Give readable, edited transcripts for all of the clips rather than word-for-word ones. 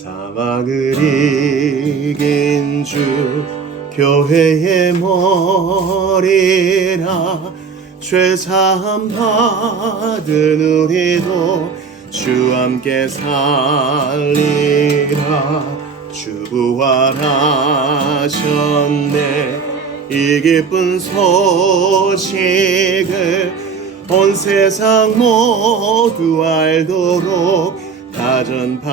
사망을 이긴 주 교회의 머리라. 죄사함 받은 우리도 주 함께 살리라. 주 부활하셨네. 이 기쁜 소식을 온 세상 모두 알도록 다 전파하여라.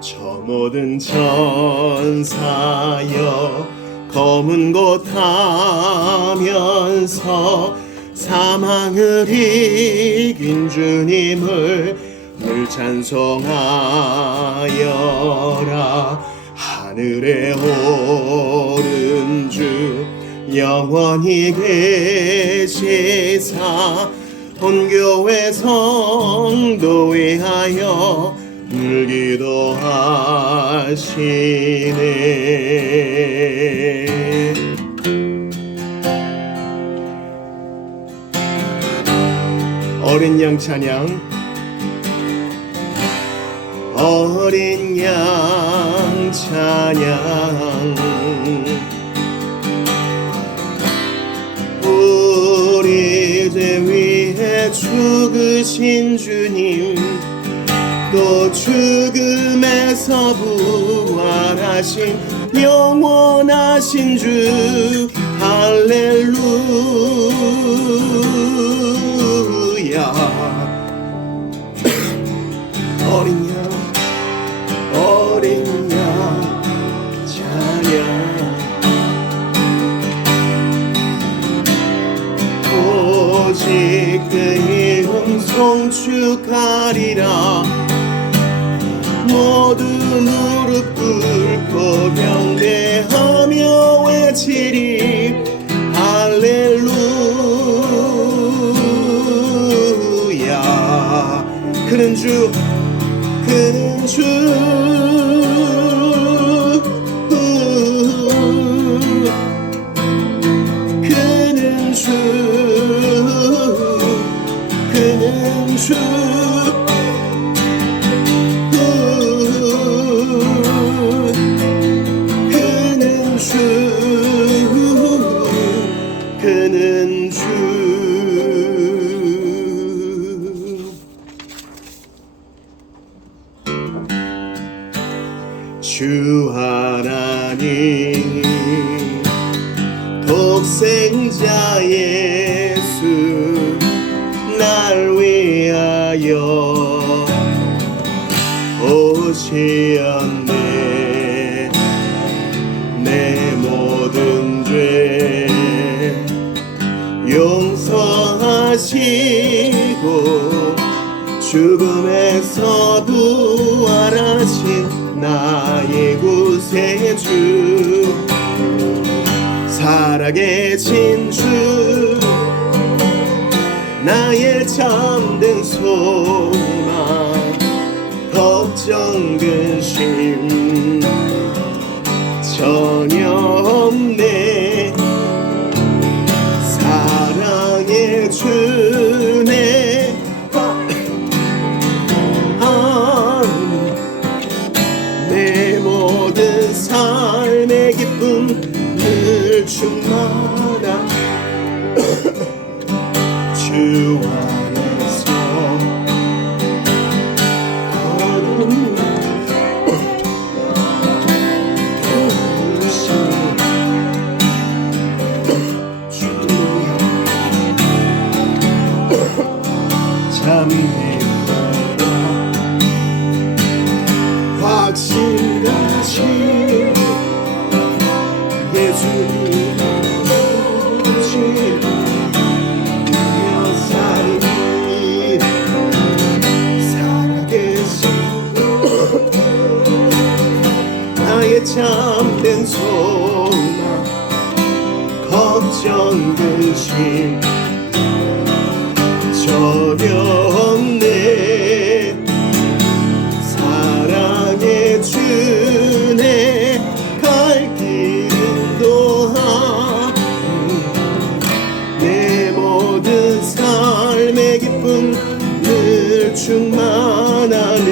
저 모든 천사여 검은 곳 하면서 사망을 이긴 주님을 늘 찬송하여라. 하늘에 오른 주 영원히 계시사 온 교회 성도 위하여 늘 기도하시네. 어린 양 찬양. 어린 양 찬양. 우리 죄 위해 죽으신 주님, 또 죽음에서 부활하신 영원하신 주, 할렐루야. 어린 양, 어린 양 찬양. 오직 그 이름 송축하리라. 모두 무릎 꿇고 경배하며 외치리. 할렐루야. 그는 주, 그는 주, 그는 주, 그는 주, 그는 주, 그는 주. 주 하나님 독생자 예수 날 위하여 오시었네. 내 모든 죄 용서하시고 죽음에서 부활하신 나의 구세주, 살아계신 주, 나의 참된 소망, 걱정 근심 전혀 없네. 사랑의 주네. 내 모든 삶의 기쁨 늘 충만한 주 안에서 잠들어라. 확신같이 예수님 나의 참된 소망, 걱정 근심 전혀 없네. 사랑의 주네. 갈 길은 또한 내 모든 삶의 기쁨 늘 충만하네.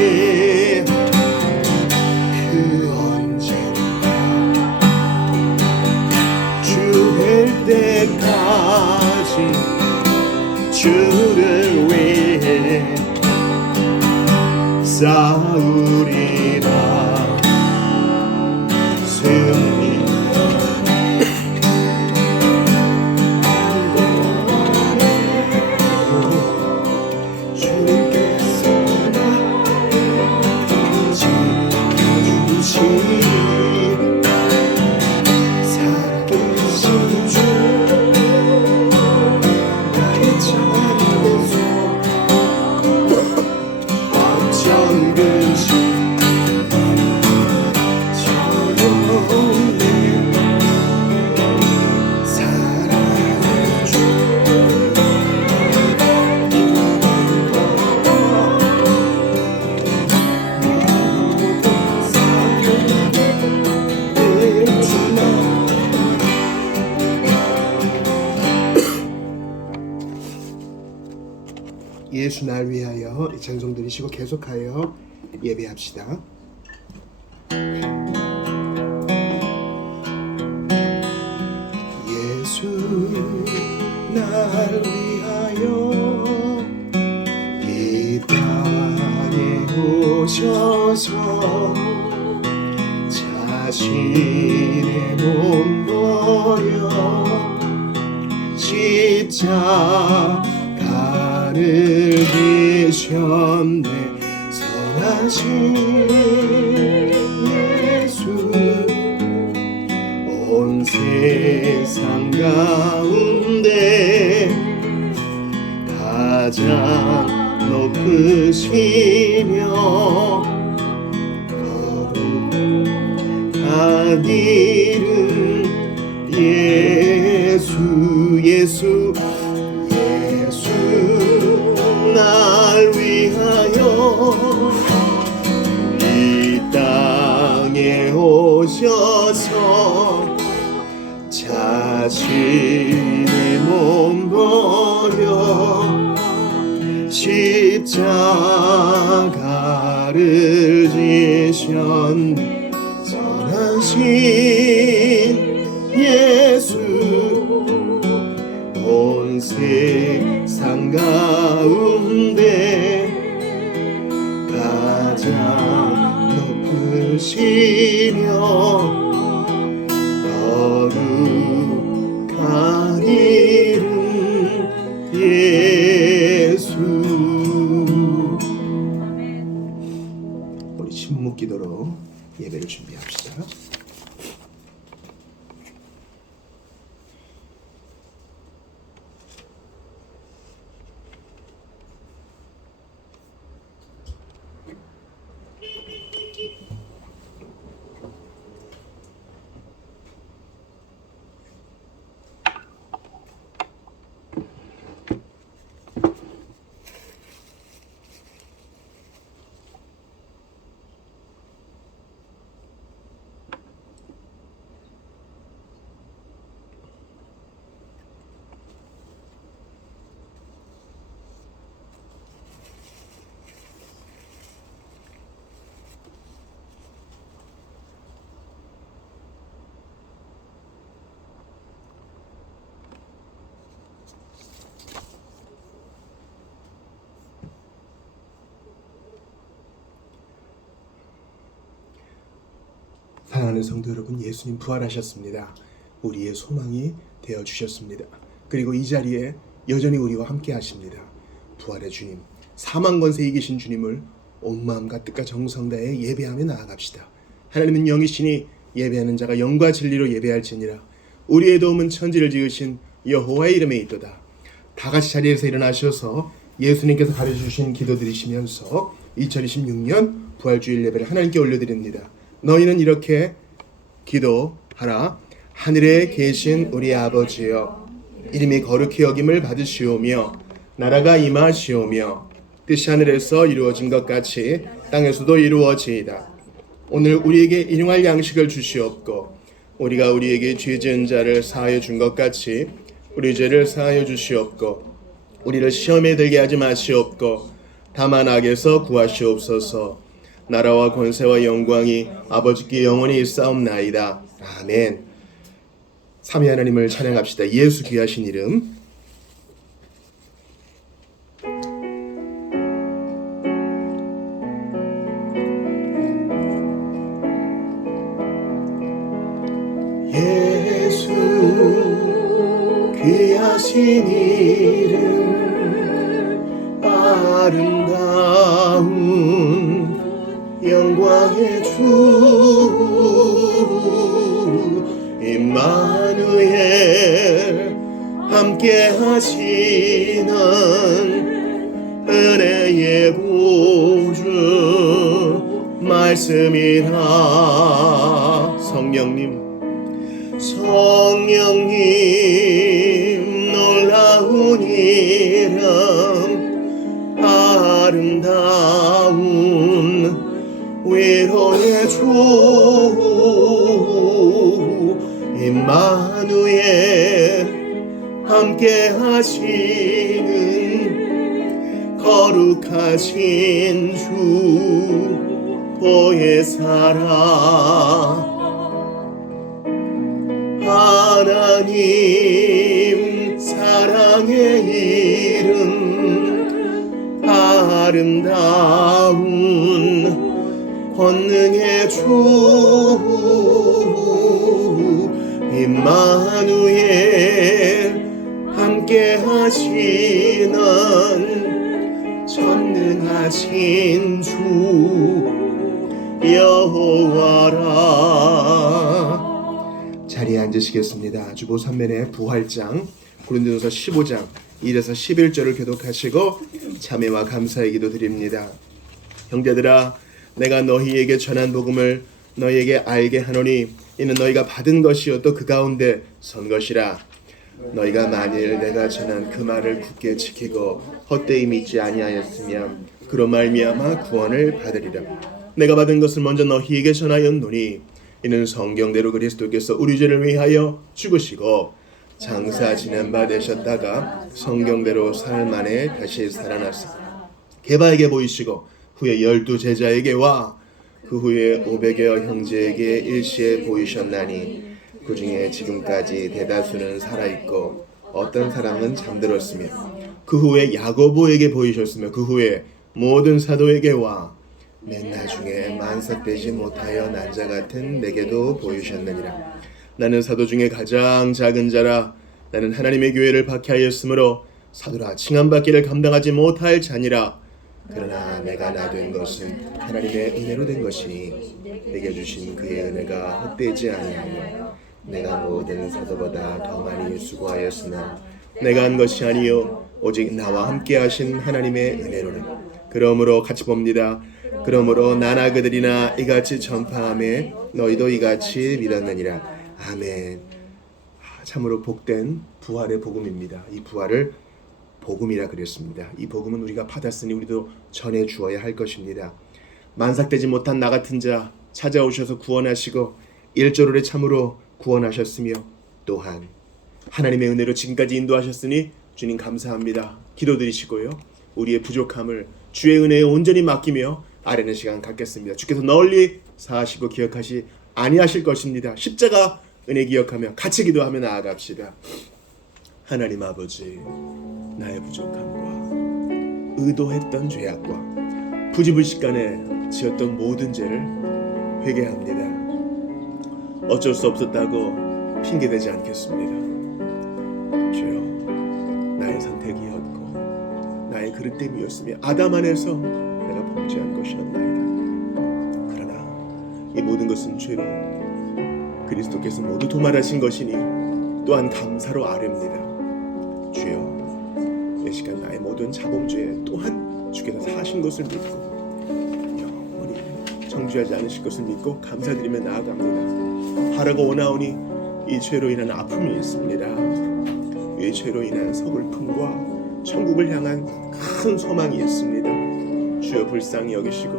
주를 위해 싸우리라. 승리 주님께서 지켜주시 살아계신 주 나의 찬양에서 정근심 예수 날 위하여 이 찬송 들으시고 계속하여 예배합시다. 예수 날 위하여 이 땅에 오셔서 자신의 몸 버려 십자가를 지셨네. 선하신 예수 온 세상 가운데 가장 높으시며 거룩한 이름 예수 예수 예수 날 위하여 이 땅에 오셔서 자신의 몸 버려 십자가를 지셨네. 선하신 예수 온 세상 가운데 가장 높으시며 거룩한 이름 예수. 우리 침묵 기도로 예배를 준비합시다. 사랑하는 성도 여러분, 예수님 부활하셨습니다. 우리의 소망이 되어주셨습니다. 그리고 이 자리에 여전히 우리와 함께 하십니다. 부활의 주님, 사망 권세 이기신 주님을 온 마음과 뜻과 정성 다해 예배하며 나아갑시다. 하나님은 영이시니 예배하는 자가 영과 진리로 예배할지니라. 우리의 도움은 천지를 지으신 여호와의 이름에 있도다. 다 같이 자리에서 일어나셔서 예수님께서 가르쳐주신 기도 드리시면서 2026년 부활주일 예배를 하나님께 올려드립니다. 너희는 이렇게 기도하라. 하늘에 계신 우리 아버지여, 이름이 거룩히 여김을 받으시오며 나라가 임하시오며 뜻이 하늘에서 이루어진 것 같이 땅에서도 이루어지이다. 오늘 우리에게 일용할 양식을 주시옵고 우리가 우리에게 죄 지은 자를 사하여 준 것 같이 우리 죄를 사하여 주시옵고 우리를 시험에 들게 하지 마시옵고 다만 악에서 구하시옵소서. 나라와 권세와 영광이 아버지께 영원히 있사옵나이다. 아멘. 삼위 하나님을 찬양합시다. 예수 귀하신 이름. 하신 이름 아름다운 영광의 주 임마누엘 함께 하시는 은혜의 보주 말씀이라. 성령님 놀라운 이름 아름다운 위로의 주 임마누엘 함께 하시는 거룩하신 주 보혜사라. 하나님 사랑의 이름 아름다운 권능의 주 임마누엘 함께 하시는 전능하신 주 여호와라. 자리에 앉으시겠습니다. 주보 3면의 부활장 고린도전서 15장 1에서 11절을 교독하시고 참회와 감사의 기도 드립니다. 형제들아, 내가 너희에게 전한 복음을 너희에게 알게 하노니 이는 너희가 받은 것이요 또 그 가운데 선 것이라. 너희가 만일 내가 전한 그 말을 굳게 지키고 헛되이 믿지 아니하였으면 그로 말미암아 구원을 받으리라. 내가 받은 것을 먼저 너희에게 전하였노니 이는 성경대로 그리스도께서 우리 죄를 위하여 죽으시고 장사 지낸 바 되셨다가 성경대로 사흘 만에 다시 살아나서 게바에게 보이시고 후에 12 제자에게와 그 후에 500여 형제에게 일시에 보이셨나니 그 중에 지금까지 대다수는 살아있고 어떤 사람은 잠들었으며 그 후에 야고보에게 보이셨으며 그 후에 모든 사도에게와 맨 나중에 만삭되지 못하여 난 자 같은 내게도 보이셨느니라. 나는 사도 중에 가장 작은 자라. 나는 하나님의 교회를 박해하였으므로 사도라 칭함받기를 감당하지 못할 자니라. 그러나 내가 나 된 것은 하나님의 은혜로 된 것이니 내게 주신 그의 은혜가 헛되지 아니하며 내가 모든 사도보다 더 많이 수고하였으나 내가 한 것이 아니요 오직 나와 함께 하신 하나님의 은혜로라. 그러므로 같이 봅니다. 그러므로 나나 그들이나 이같이 전파하며 너희도 이같이 믿었느니라. 아멘. 참으로 복된 부활의 복음입니다. 이 부활을 복음이라 그랬습니다. 이 복음은 우리가 받았으니 우리도 전해 주어야 할 것입니다. 만삭되지 못한 나 같은 자 찾아오셔서 구원하시고 일조로를 참으로 구원하셨으며 또한 하나님의 은혜로 지금까지 인도하셨으니 주님 감사합니다. 기도드리시고요. 우리의 부족함을 주의 은혜에 온전히 맡기며 아뢰는 시간 갖겠습니다. 주께서 널리 사하시고 기억하시 아니하실 것입니다. 십자가 은혜 기억하며 같이 기도하며 나아갑시다. 하나님 아버지, 나의 부족함과 의도했던 죄악과 부지불식간에 지었던 모든 죄를 회개합니다. 어쩔 수 없었다고 핑계대지 않겠습니다. 주여, 나의 선택이었고 나의 그릇됨이었으며 아담 안에서 내가 범죄한 것이었나이다. 그러나 이 모든 것은 죄로 그리스도께서 모두 도말하신 것이니 또한 감사로 아뢰옵니다. 주여, 이 시간 나의 모든 자범죄 또한 주께서 사하신 것을 믿고 영원히 정죄하지 않으실 것을 믿고 감사드리며 나아갑니다. 하라고 원하오니 이 죄로 인한 아픔이 있습니다. 이 죄로 인한 서글픔과 천국을 향한 큰 소망이 있습니다. 주여 불쌍히 여기시고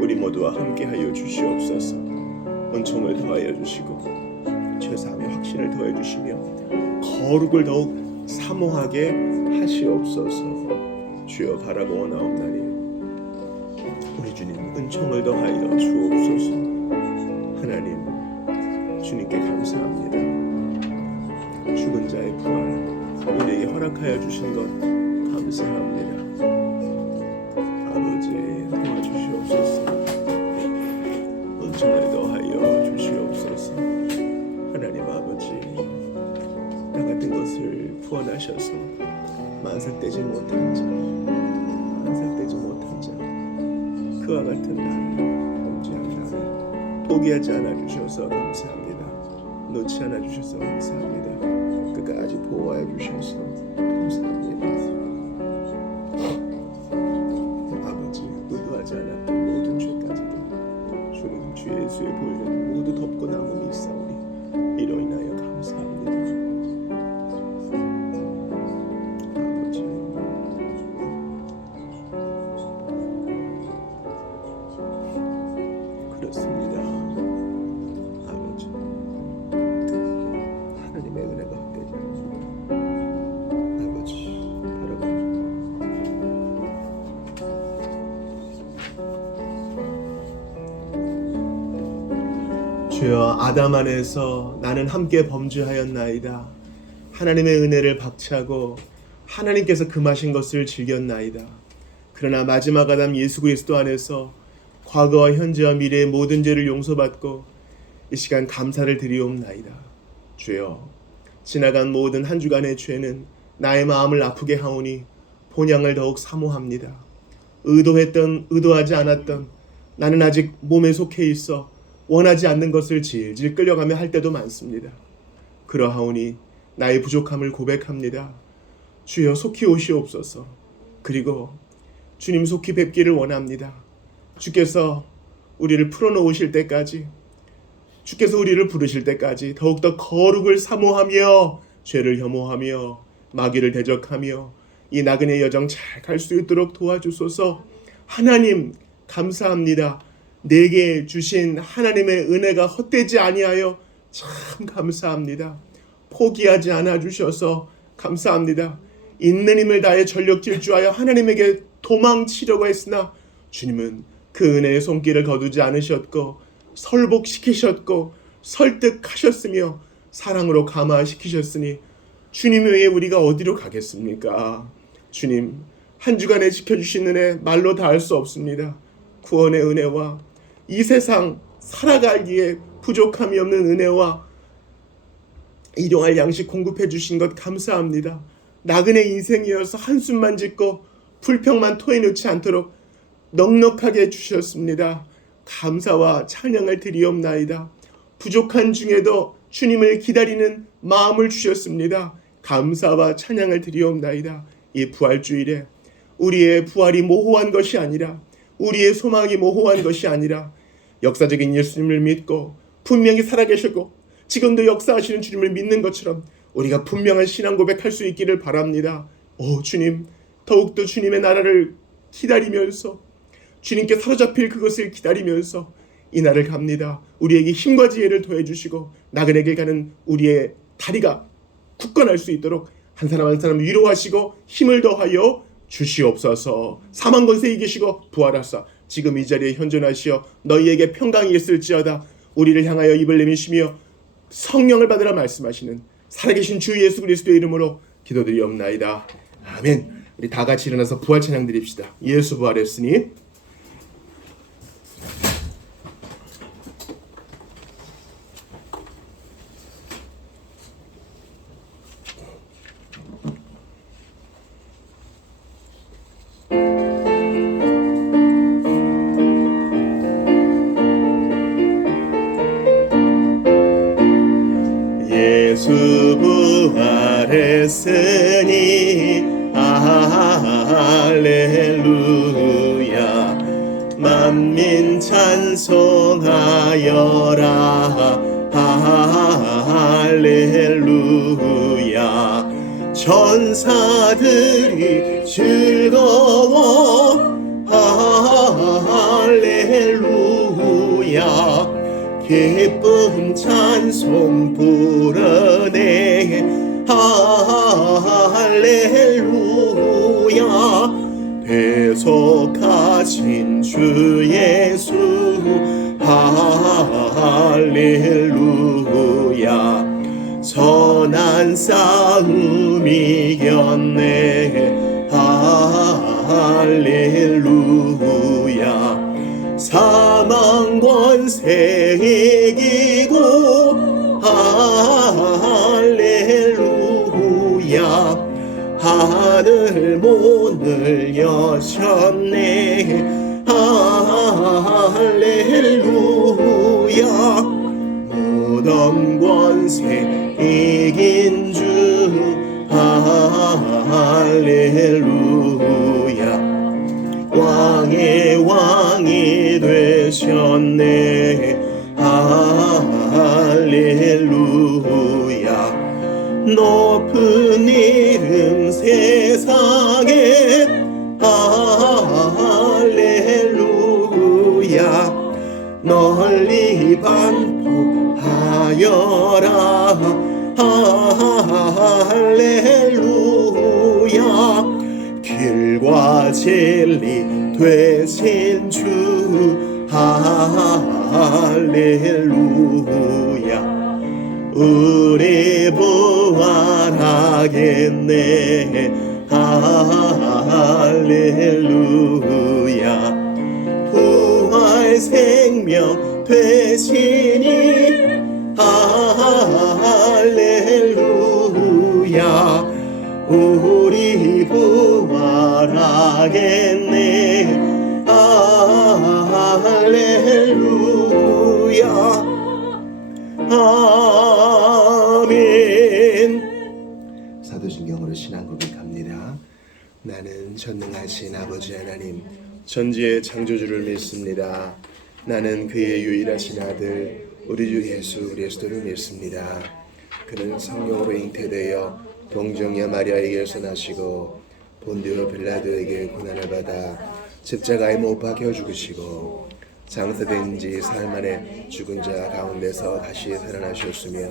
우리 모두와 함께하여 주시옵소서. 은총을 더하여 주시고 죄사함의 확신을 더해 주시며 거룩을 더욱 사모하게 하시옵소서. 주여 바라고 원하옵나니 우리 주님 은총을 더하여 주옵소서. 하나님, 주님께 감사합니다. 죽은 자의 부활 우리에게 허락하여 주신 것 감사합니다. 아버지, 도와주시옵소서. 은총을 더하여 주시옵소서. 하나님 아버지, 나 같은 것을 구원하셔서 안색되지 못한 자, 안색되지 못한 자, 그와 같은 나를, 범죄한 나를 포기하지 않아 주셔서 감사합니다. 놓지 않아 주셔서 감사합니다. 끝까지 보호해 주셔서 감사합니다. 아버지, 의도하지 않았던 모든 죄까지도 주는 주 예수의 보혈로 모두 덮고 남음이 있사오니 이로 인하여 감사합니다. 아버지, 그렇습니다. 아버지, 하나님의 은혜가 헛되지 않습니다. 아버지, 바라봅니다. 주여, 아담 안에서 나는 함께 범죄하였나이다. 하나님의 은혜를 박차고 하나님께서 금하신 것을 즐겼나이다. 그러나 마지막 아담 예수 그리스도 안에서 과거와 현재와 미래의 모든 죄를 용서받고 이 시간 감사를 드리옵나이다. 주여, 지나간 모든 한 주간의 죄는 나의 마음을 아프게 하오니 본향을 더욱 사모합니다. 의도했던 의도하지 않았던 나는 아직 몸에 속해 있어 원하지 않는 것을 질질 끌려가며 할 때도 많습니다. 그러하오니 나의 부족함을 고백합니다. 주여, 속히 오시옵소서. 그리고 주님 속히 뵙기를 원합니다. 주께서 우리를 풀어놓으실 때까지, 주께서 우리를 부르실 때까지 더욱더 거룩을 사모하며 죄를 혐오하며 마귀를 대적하며 이 나그네 여정 잘 갈 수 있도록 도와주소서. 하나님 감사합니다. 내게 주신 하나님의 은혜가 헛되지 아니하여 참 감사합니다. 포기하지 않아 주셔서 감사합니다. 있는 힘을 다해 전력 질주하여 하나님에게 도망치려고 했으나 주님은 그 은혜의 손길을 거두지 않으셨고 설복시키셨고 설득하셨으며 사랑으로 감화시키셨으니 주님 외에 우리가 어디로 가겠습니까? 주님, 한 주간에 지켜주신 은혜 말로 다할 수 없습니다. 구원의 은혜와 이 세상 살아가기에 부족함이 없는 은혜와 일용할 양식 공급해 주신 것 감사합니다. 나그네 인생이어서 한숨만 짓고 불평만 토해놓지 않도록 넉넉하게 해주셨습니다. 감사와 찬양을 드리옵나이다. 부족한 중에도 주님을 기다리는 마음을 주셨습니다. 감사와 찬양을 드리옵나이다. 이 부활주일에 우리의 부활이 모호한 것이 아니라, 우리의 소망이 모호한 것이 아니라 역사적인 예수님을 믿고 분명히 살아계시고 지금도 역사하시는 주님을 믿는 것처럼 우리가 분명한 신앙 고백할 수 있기를 바랍니다. 오 주님, 더욱더 주님의 나라를 기다리면서, 주님께 사로잡힐 그것을 기다리면서 이 날을 갑니다. 우리에게 힘과 지혜를 더해주시고 나그네길 가는 우리의 다리가 굳건할 수 있도록 한 사람 한 사람 위로하시고 힘을 더하여 주시옵소서. 사망 권세 이기시고 부활하사 지금 이 자리에 현존하시어 너희에게 평강이 있을지어다. 우리를 향하여 입을 내미시며 성령을 받으라 말씀하시는 살아계신 주 예수 그리스도의 이름으로 기도드리옵나이다. 아멘. 우리 다 같이 일어나서 부활 찬양 드립시다. 예수 부활했으니. 예수 부활했으니 할렐루야. 만민 찬송하여라. 할렐루야. 천사들이 즐거워. 할렐루야. 기쁨 찬송 부르네. 할렐루야. 대속하신 주 예수. 할렐루야. 선한 싸움 이겼네. 할렐루야. 사망 권세 이기고. 할렐루야. 하늘 이기셨네 할렐루야 모든 권세 이긴 주 할렐루야 왕의 왕이 되셨네 할렐루야 높은 이름 세상에 할렐루야 널리 반복하여라 할렐루야 길과 진리 되신 주 할렐루야 우리 부활하겠네 할렐루야 부활 생명 되시니 할렐루야 우리 부활하겠네 할렐루야 아멘. 사도신경으로 신앙 고백합니다. 나는 전능하신 아버지 하나님 전지의 창조주를 믿습니다. 나는 그의 유일하신 아들 우리 주 예수 그리스도를 믿습니다. 그는 성령으로 잉태되어 동정녀 마리아에게서 나시고 본디오 빌라도에게 고난을 받아 십자가에 못 박혀 죽으시고 장사된 지 사흘 만에 죽은 자 가운데서 다시 살아나셨으며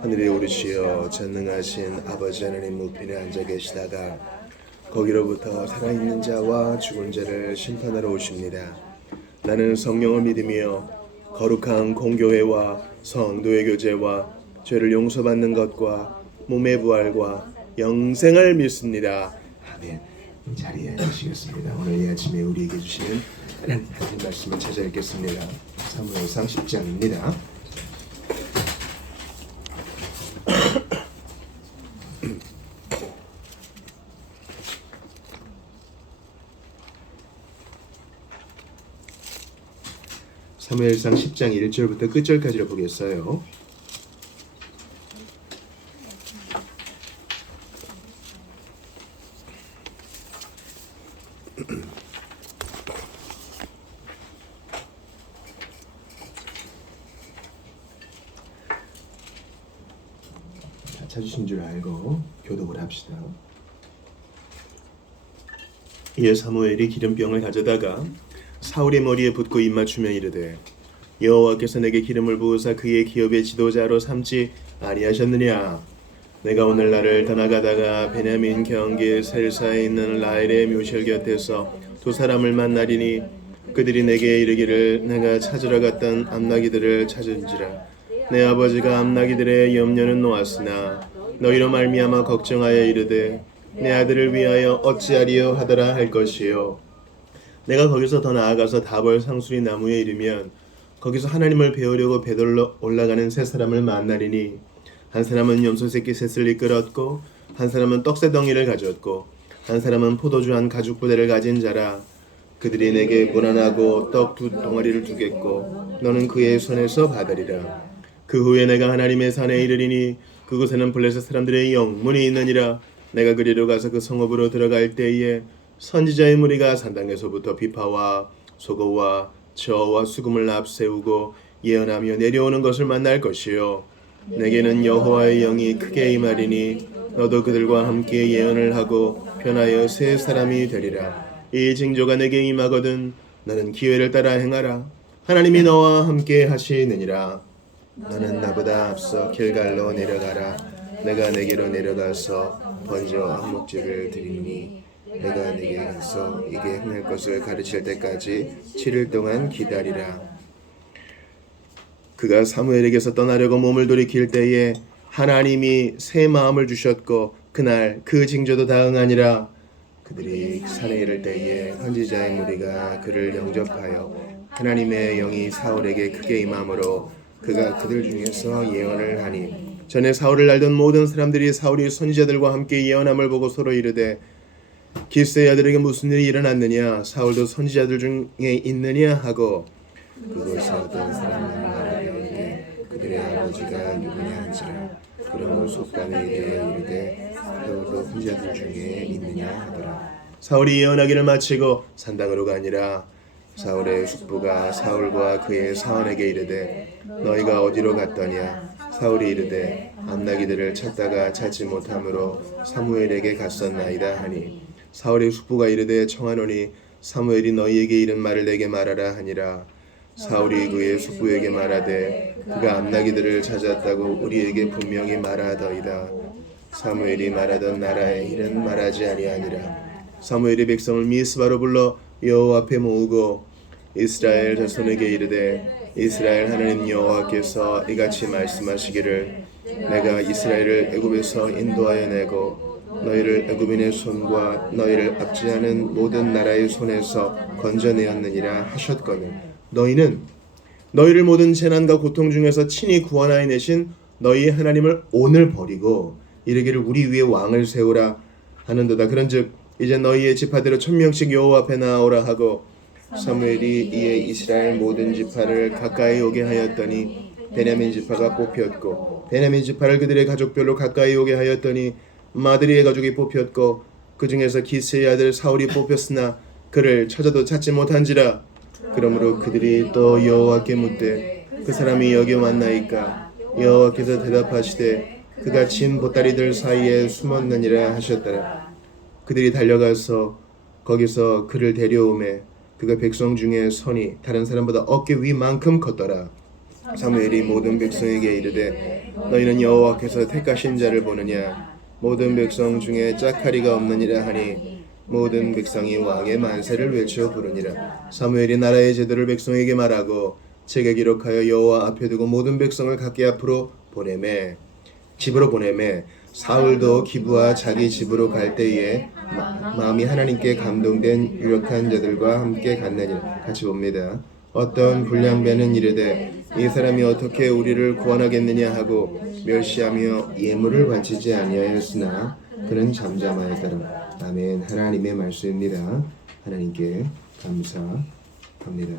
하늘에 오르시어 전능하신 아버지 하나님 우편에 앉아 계시다가 거기로부터 살아있는 자와 죽은 자를 심판하러 오십니다. 나는 성령을 믿으며 거룩한 공교회와 성도의 교제와 죄를 용서받는 것과 몸의 부활과 영생을 믿습니다. 아멘. 자리에 계시겠습니다. 오늘 이 아침에 우리에게 주시는 하나님 말씀을 찾아 읽겠습니다. 사무엘상 10장입니다. 사무엘상 10장 1절부터 끝절까지를 보겠어요. 찾으신 줄 알고 교독을 합시다. 이에 사무엘이 기름병을 가져다가 사울의 머리에 붓고 입맞추며 이르되 여호와께서 내게 기름을 부으사 그의 기업의 지도자로 삼지 아니하셨느냐. 내가 오늘 날을 떠나가다가 베냐민 경계 셀사에 있는 라헬의 묘실 곁에서 두 사람을 만나리니 그들이 내게 이르기를 내가 찾으러 갔던 암나기들을 찾은지라. 내 아버지가 암나기들의 염려는 놓았으나 너희로 말미암아 걱정하여 이르되 내 아들을 위하여 어찌하리요 하더라 할 것이요. 내가 거기서 더 나아가서 다볼 상수리 나무에 이르면 거기서 하나님을 배우려고 배돌로 올라가는 세 사람을 만나리니 한 사람은 염소 새끼 셋을 이끌었고 한 사람은 떡새덩이를 가졌고 한 사람은 포도주 한 가죽 부대를 가진 자라. 그들이 내게 무난하고 떡 두 덩어리를 주겠고 너는 그의 손에서 받으리라. 그 후에 내가 하나님의 산에 이르리니 그곳에는 블레셋 사람들의 영문이 있느니라. 내가 그리로 가서 그 성읍으로 들어갈 때에 선지자의 무리가 산당에서부터 비파와 소고와 저와 수금을 앞세우고 예언하며 내려오는 것을 만날 것이요. 내게는 여호와의 영이 크게 임하리니 너도 그들과 함께 예언을 하고 변하여 새 사람이 되리라. 이 징조가 내게 임하거든 너는 기회를 따라 행하라. 하나님이 너와 함께 하시느니라. 너는 나보다 앞서 길갈로 내려가라. 내가 내게로 내려가서 번제와 한목제를 드리니 내가 내게서 이게 행할 것을 가르칠 때까지 7일 동안 기다리라. 그가 사무엘에게서 떠나려고 몸을 돌이킬 때에 하나님이 새 마음을 주셨고 그날 그 징조도 다 응하니라. 그들이 산에 이를 때에 선지자의 무리가 그를 영접하여 하나님의 영이 사울에게 크게 임함으로 그가 그들 중에서 예언을 하니 전에 사울을 알던 모든 사람들이 사울이 선지자들과 함께 예언함을 보고 서로 이르되 기스의 아들에게 무슨 일이 일어났느냐 사울도 선지자들 중에 있느냐 하고 그것이 어떤 사람이 말하되 그들의 아버지가 누구냐 한지라 그러므로 속담에 대하여 이르되 사울도 선지자들 중에 있느냐 하더라. 사울이 예언하기를 마치고 산당으로 가니라. 사울의 숙부가 사울과 그의 사원에게 이르되 너희가 어디로 갔더냐. 사울이 이르되 암나기들을 찾다가 찾지 못함으로 사무엘에게 갔었나이다 하니 사울의 숙부가 이르되 청하노니 사무엘이 너희에게 이른 말을 내게 말하라 하니라. 사울이 그의 숙부에게 말하되 그가 암나기들을 찾았다고 우리에게 분명히 말하더이다. 사무엘이 말하던 나라의 일은 말하지 아니하니라. 사무엘이 백성을 미스바로 불러 여호와 앞에 모으고 이스라엘 자손에게 이르되 이스라엘 하나님 여호와께서 이같이 말씀하시기를 내가 이스라엘을 애굽에서 인도하여 내고 너희를 애굽인의 손과 너희를 압제하는 모든 나라의 손에서 건져내었느니라 하셨거늘 너희는 너희를 모든 재난과 고통 중에서 친히 구원하여 내신 너희 하나님을 오늘 버리고 이르기를 우리 위에 왕을 세우라 하는도다. 그런즉 이제 너희의 지파대로 1000명씩 여호와 앞에 나오라 하고 사무엘이 이에 이스라엘 모든 지파를 가까이 오게 하였더니 베냐민 지파가 뽑혔고 베냐민 지파를 그들의 가족별로 가까이 오게 하였더니 마드리의 가족이 뽑혔고 그 중에서 기스의 아들 사울이 뽑혔으나 그를 찾아도 찾지 못한지라. 그러므로 그들이 또 여호와께 묻되 그 사람이 여기 왔나이까. 여호와께서 대답하시되 그가 진 보따리들 사이에 숨었느니라 하셨더라. 그들이 달려가서 거기서 그를 데려오매 그가 백성 중에 선이 다른 사람보다 어깨 위만큼 컸더라. 사무엘이 모든 백성에게 이르되 너희는 여호와께서 택하신 자를 보느냐. 모든 백성 중에 짝하리가 없느니라 하니 모든 백성이 왕의 만세를 외쳐 부르니라. 사무엘이 나라의 제도를 백성에게 말하고 책에 기록하여 여호와 앞에 두고 모든 백성을 각기 앞으로 집으로 보내매 사울도 기브와 자기 집으로 갈 때에 마음이 하나님께 감동된 유력한 자들과 함께 갔느니라. 같이 봅니다. 어떤 불량배는 이르되 이 사람이 어떻게 우리를 구원하겠느냐 하고 멸시하며 예물을 바치지 아니하였으나 그는 잠잠하였더라. 아멘. 하나님의 말씀입니다. 하나님께 감사합니다.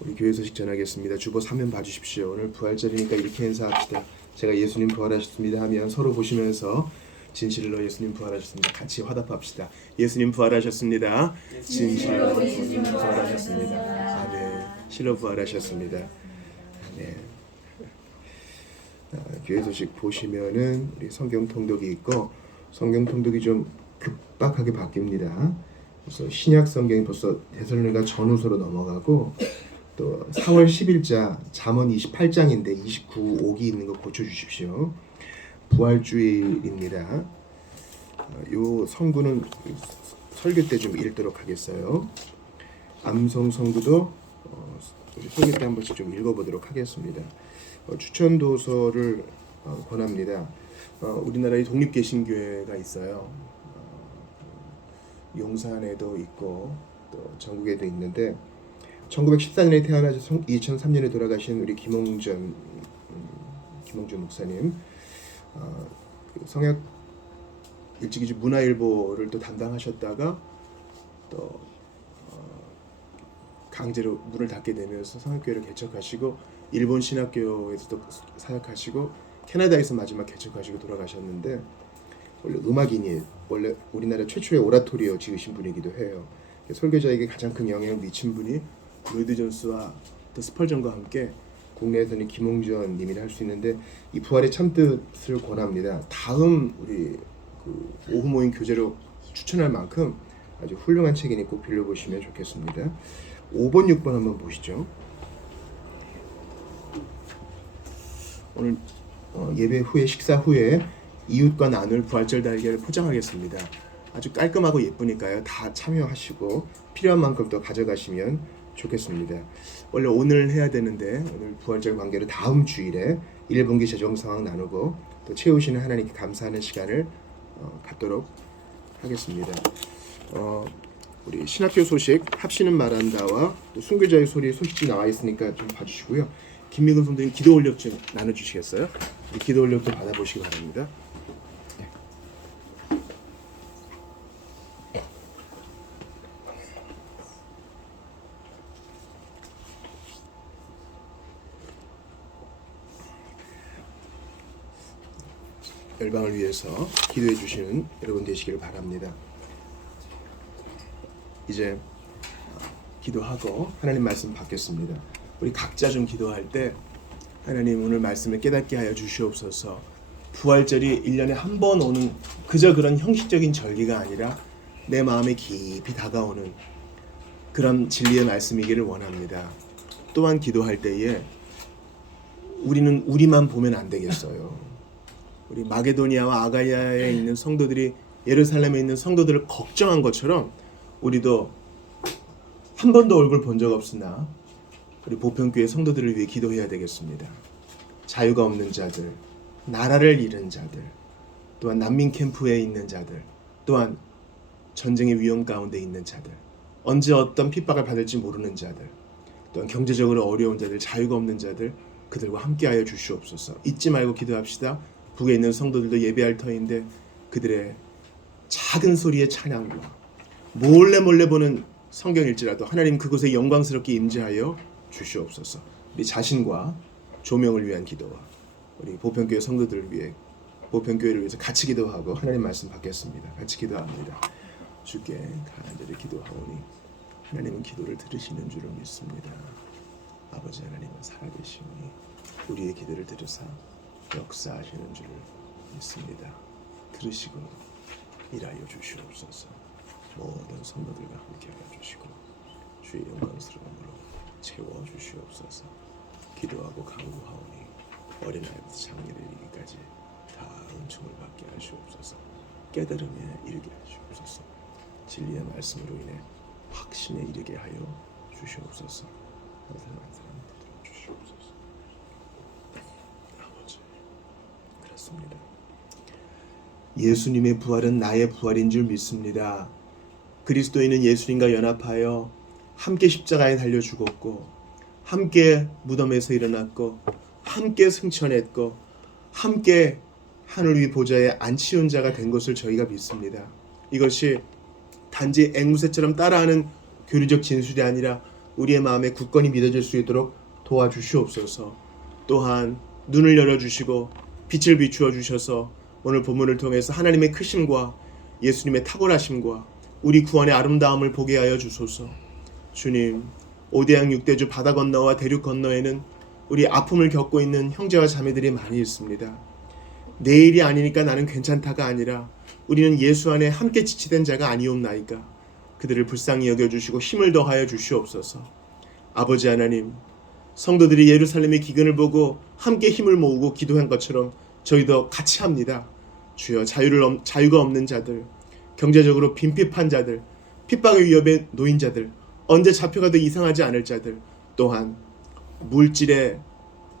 우리 교회 소식 전하겠습니다. 주보 3면 봐주십시오. 오늘 부활절이니까 이렇게 인사합시다. 제가 예수님 부활하셨습니다 하면 서로 보시면서 진실로 예수님 부활하셨습니다. 같이 화답합시다. 예수님 부활하셨습니다. 진실로 예수님 부활하셨습니다. 아멘. 실로 부활하셨습니다. 아멘. 교회 소식 보시면은 우리 성경 통독이 있고 성경 통독이 좀 급박하게 바뀝니다. 그래서 신약 성경이 벌써 데살로니가 전후서로 넘어가고 또 4월 10일자 잠언 28장인데 29옥이 있는 거 고쳐주십시오. 부활주일입니다. 요 성구는 설교 때 좀 읽도록 하겠어요. 암송 성구도 우리 설교 때 한 번씩 좀 읽어보도록 하겠습니다. 추천 도서를 권합니다. 우리나라에 독립개신교회가 있어요. 용산에도 있고 또 전국에도 있는데 1914년에 태어나서 2003년에 돌아가신 우리 김홍준 목사님 그 성약 일찍이 문화일보를 또 담당하셨다가 또 강제로 문을 닫게 되면서 성약교회를 개척하시고 일본 신학교에서 또 사역하시고 캐나다에서 마지막 개척하시고 돌아가셨는데 원래 음악인이 원래 우리나라 최초의 오라토리오 지으신 분이기도 해요. 설교자에게 가장 큰 영향을 미친 분이 로이드 존스와 또 스펄전과 함께 국내에서는 김홍전 님이라 할 수 있는데 이 부활의 참뜻을 권합니다. 다음 우리 그 오후 모임 교재로 추천할 만큼 아주 훌륭한 책이니 꼭 빌려보시면 좋겠습니다. 5번, 6번 한번 보시죠. 오늘 예배 후에 식사 후에 이웃과 나눌 부활절 달걀을 포장하겠습니다. 아주 깔끔하고 예쁘니까요. 다 참여하시고 필요한 만큼 또 가져가시면 좋겠습니다. 원래 오늘 해야 되는데 오늘 부활절 관계로 다음 주일에 1분기 재정 상황 나누고 또 채우시는 하나님께 감사하는 시간을 갖도록 하겠습니다. 우리 신학교 소식 합시는 말한다와 또 순교자의 소리 소식지 나와 있으니까 좀 봐주시고요. 김미근 선생님 기도 올력 좀 나눠주시겠어요? 기도 올력도 받아보시기 바랍니다. 열방을 위해서 기도해 주시는 여러분 되시기를 바랍니다. 이제 기도하고 하나님 말씀 받겠습니다. 우리 각자 좀 기도할 때 하나님 오늘 말씀을 깨닫게 하여 주시옵소서. 부활절이 1년에 한 번 오는 그저 그런 형식적인 절기가 아니라 내 마음에 깊이 다가오는 그런 진리의 말씀이기를 원합니다. 또한 기도할 때에 우리는 우리만 보면 안 되겠어요. 우리 마게도니아와 아가야에 있는 성도들이 예루살렘에 있는 성도들을 걱정한 것처럼 우리도 한 번도 얼굴 본 적 없으나 우리 보편교회 성도들을 위해 기도해야 되겠습니다. 자유가 없는 자들, 나라를 잃은 자들, 또한 난민 캠프에 있는 자들, 또한 전쟁의 위험 가운데 있는 자들, 언제 어떤 핍박을 받을지 모르는 자들, 또한 경제적으로 어려운 자들, 자유가 없는 자들, 그들과 함께하여 주시옵소서. 잊지 말고 기도합시다. 북에 있는 성도들도 예배할 터인데 그들의 작은 소리의 찬양과 몰래 보는 성경일지라도 하나님 그곳에 영광스럽게 임재하여 주시옵소서. 우리 자신과 조명을 위한 기도와 우리 보편교회 성도들을 위해 보편교회를 위해서 같이 기도하고 하나님 말씀 받겠습니다. 같이 기도합니다. 주께 간절히 기도하오니 하나님은 기도를 들으시는 줄을 믿습니다. 아버지 하나님은 살아계시니 우리의 기도를 들으사 역사하시는 줄을 믿습니다. 들으시고 일하여 주시옵소서. 모든 성도들과 함께하여 주시고 주의 영광스러움으로 채워주시옵소서. 기도하고 간구하오니 어린아이부터 장년에 이르기까지 다 은총을 받게 하시옵소서. 깨달음에 이르게 하시옵소서. 진리의 말씀으로 인해 확신에 이르게 하여 주시옵소서. 한 사람 한 사람 주시옵소서. 아버지, 그렇습니다. 예수님의 부활은 나의 부활인 줄 믿습니다. 그리스도인은 예수님과 연합하여 함께 십자가에 달려 죽었고 함께 무덤에서 일어났고 함께 승천했고 함께 하늘 위 보좌에 앉히운 자가 된 것을 저희가 믿습니다. 이것이 단지 앵무새처럼 따라하는 교리적 진술이 아니라 우리의 마음에 굳건히 믿어질 수 있도록 도와주시옵소서. 또한 눈을 열어주시고 빛을 비추어 주셔서 오늘 본문을 통해서 하나님의 크심과 예수님의 탁월하심과 우리 구원의 아름다움을 보게 하여 주소서. 주님, 오대양 육대주 바다 건너와 대륙 건너에는 우리 아픔을 겪고 있는 형제와 자매들이 많이 있습니다. 내일이 아니니까 나는 괜찮다가 아니라 우리는 예수 안에 함께 지치된 자가 아니옵나이까. 그들을 불쌍히 여겨주시고 힘을 더하여 주시옵소서. 아버지 하나님, 성도들이 예루살렘의 기근을 보고 함께 힘을 모으고 기도한 것처럼 저희도 같이 합니다. 주여, 자유가 없는 자들, 경제적으로 빈핍한 자들, 핍박의 위협에 놓인 자들, 언제 잡혀가도 이상하지 않을 자들, 또한 물질의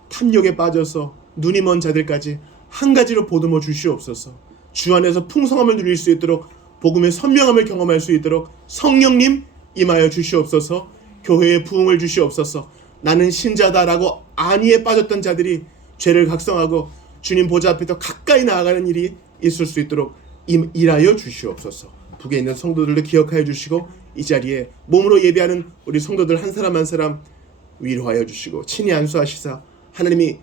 탐욕에 빠져서 눈이 먼 자들까지 한 가지로 보듬어 주시옵소서. 주 안에서 풍성함을 누릴 수 있도록 복음의 선명함을 경험할 수 있도록 성령님 임하여 주시옵소서. 교회에 부흥을 주시옵소서. 나는 신자다라고 안위에 빠졌던 자들이 죄를 각성하고 주님 보좌 앞에 더 가까이 나아가는 일이 있을 수 있도록 일하여 주시옵소서. 북에 있는 성도들도 기억하여 주시고 이 자리에 몸으로 예배하는 우리 성도들 한 사람 한 사람 위로하여 주시고 친히 안수하시사 하나님의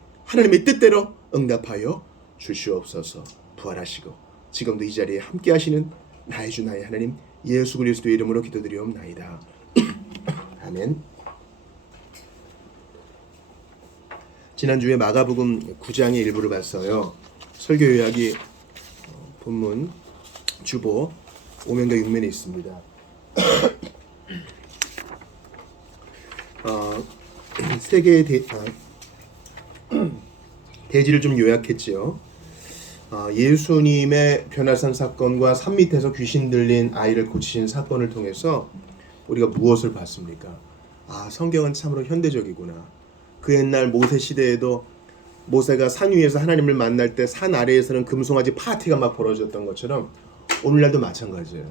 뜻대로 응답하여 주시옵소서. 부활하시고 지금도 이 자리에 함께 하시는 나의 주 나의 하나님 예수 그리스도의 이름으로 기도드리옵나이다. 아멘. 지난주에 마가복음 9장의 일부를 봤어요. 설교 요약이 본문 주보 5면과 6면에 있습니다. 세 개의 대지를 좀 요약했지요. 예수님의 변화산 사건과 산 밑에서 귀신 들린 아이를 고치신 사건을 통해서 우리가 무엇을 봤습니까? 성경은 참으로 현대적이구나. 그 옛날 모세 시대에도 모세가 산 위에서 하나님을 만날 때 산 아래에서는 금송아지 파티가 막 벌어졌던 것처럼 오늘날도 마찬가지예요.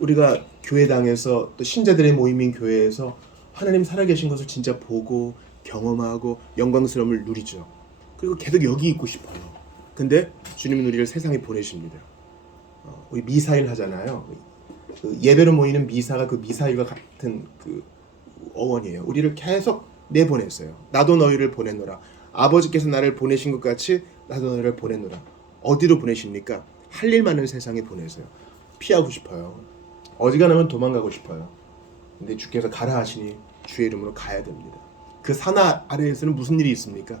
우리가 교회당에서 또 신자들의 모임인 교회에서 하나님 살아계신 것을 진짜 보고 경험하고 영광스러움을 누리죠. 그리고 계속 여기 있고 싶어요. 근데 주님은 우리를 세상에 보내십니다. 우리 미사일 하잖아요. 그 예배로 모이는 미사가 그 미사일과 같은 그 어원이에요. 우리를 계속 내보냈어요. 나도 너희를 보내노라. 아버지께서 나를 보내신 것 같이 나도 너희를 보내노라. 어디로 보내십니까? 할 일 많은 세상에 보내세요. 피하고 싶어요. 어지간하면 도망가고 싶어요. 근데 주께서 가라 하시니 주의 이름으로 가야 됩니다. 그 산 아래에서는 무슨 일이 있습니까?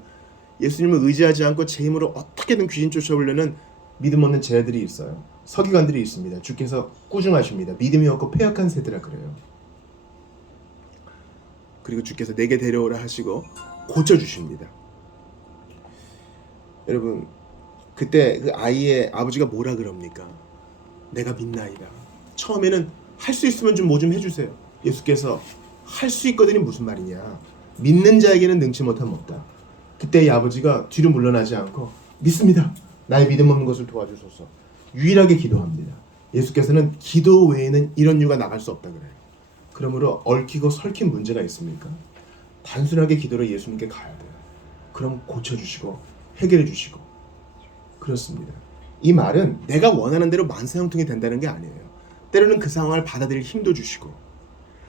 예수님을 의지하지 않고 제 힘으로 어떻게든 귀신 쫓아오려는 믿음 없는 제자들이 있어요. 서기관들이 있습니다. 주께서 꾸중하십니다. 믿음이 없고 패역한 새들아 그래요. 그리고 주께서 내게 데려오라 하시고 고쳐주십니다. 여러분 그때 그 아이의 아버지가 뭐라 그럽니까? 내가 믿나이다. 처음에는 할 수 있으면 좀 뭐 좀 해주세요. 예수께서 할 수 있거든이 무슨 말이냐. 믿는 자에게는 능치 못함 없다. 그때 이 아버지가 뒤로 물러나지 않고 믿습니다. 나의 믿음 없는 것을 도와주소서. 유일하게 기도합니다. 예수께서는 기도 외에는 이런 이유가 나갈 수 없다 그래요. 그러므로 얽히고 설킨 문제가 있습니까? 단순하게 기도로 예수님께 가야 돼요. 그럼 고쳐주시고 해결해 주시고 그렇습니다. 이 말은 내가 원하는 대로 만사형통이 된다는 게 아니에요. 때로는 그 상황을 받아들일 힘도 주시고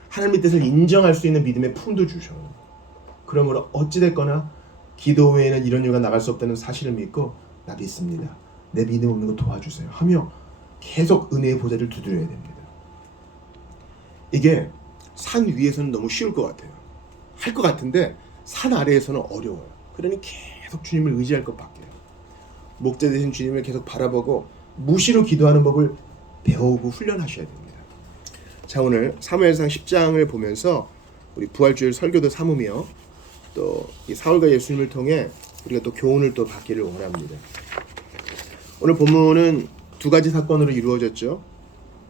하나님의 뜻을 인정할 수 있는 믿음의 품도 주셔요. 그러므로 어찌됐거나 기도 외에는 이런 이유가 나갈 수 없다는 사실을 믿고 나 믿습니다. 내 믿음 없는 거 도와주세요 하며 계속 은혜의 보좌를 두드려야 됩니다. 이게 산 위에서는 너무 쉬울 것 같아요. 할 것 같은데 산 아래에서는 어려워요. 그러니 계속 주님을 의지할 것밖에요. 목자 되신 주님을 계속 바라보고 무시로 기도하는 법을 배우고 훈련하셔야 됩니다. 자, 오늘 사무엘상 10장을 보면서 우리 부활주일 설교도 삼으며 또 이 사울과 예수님을 통해 우리가 또 교훈을 또 받기를 원합니다. 오늘 본문은 두 가지 사건으로 이루어졌죠.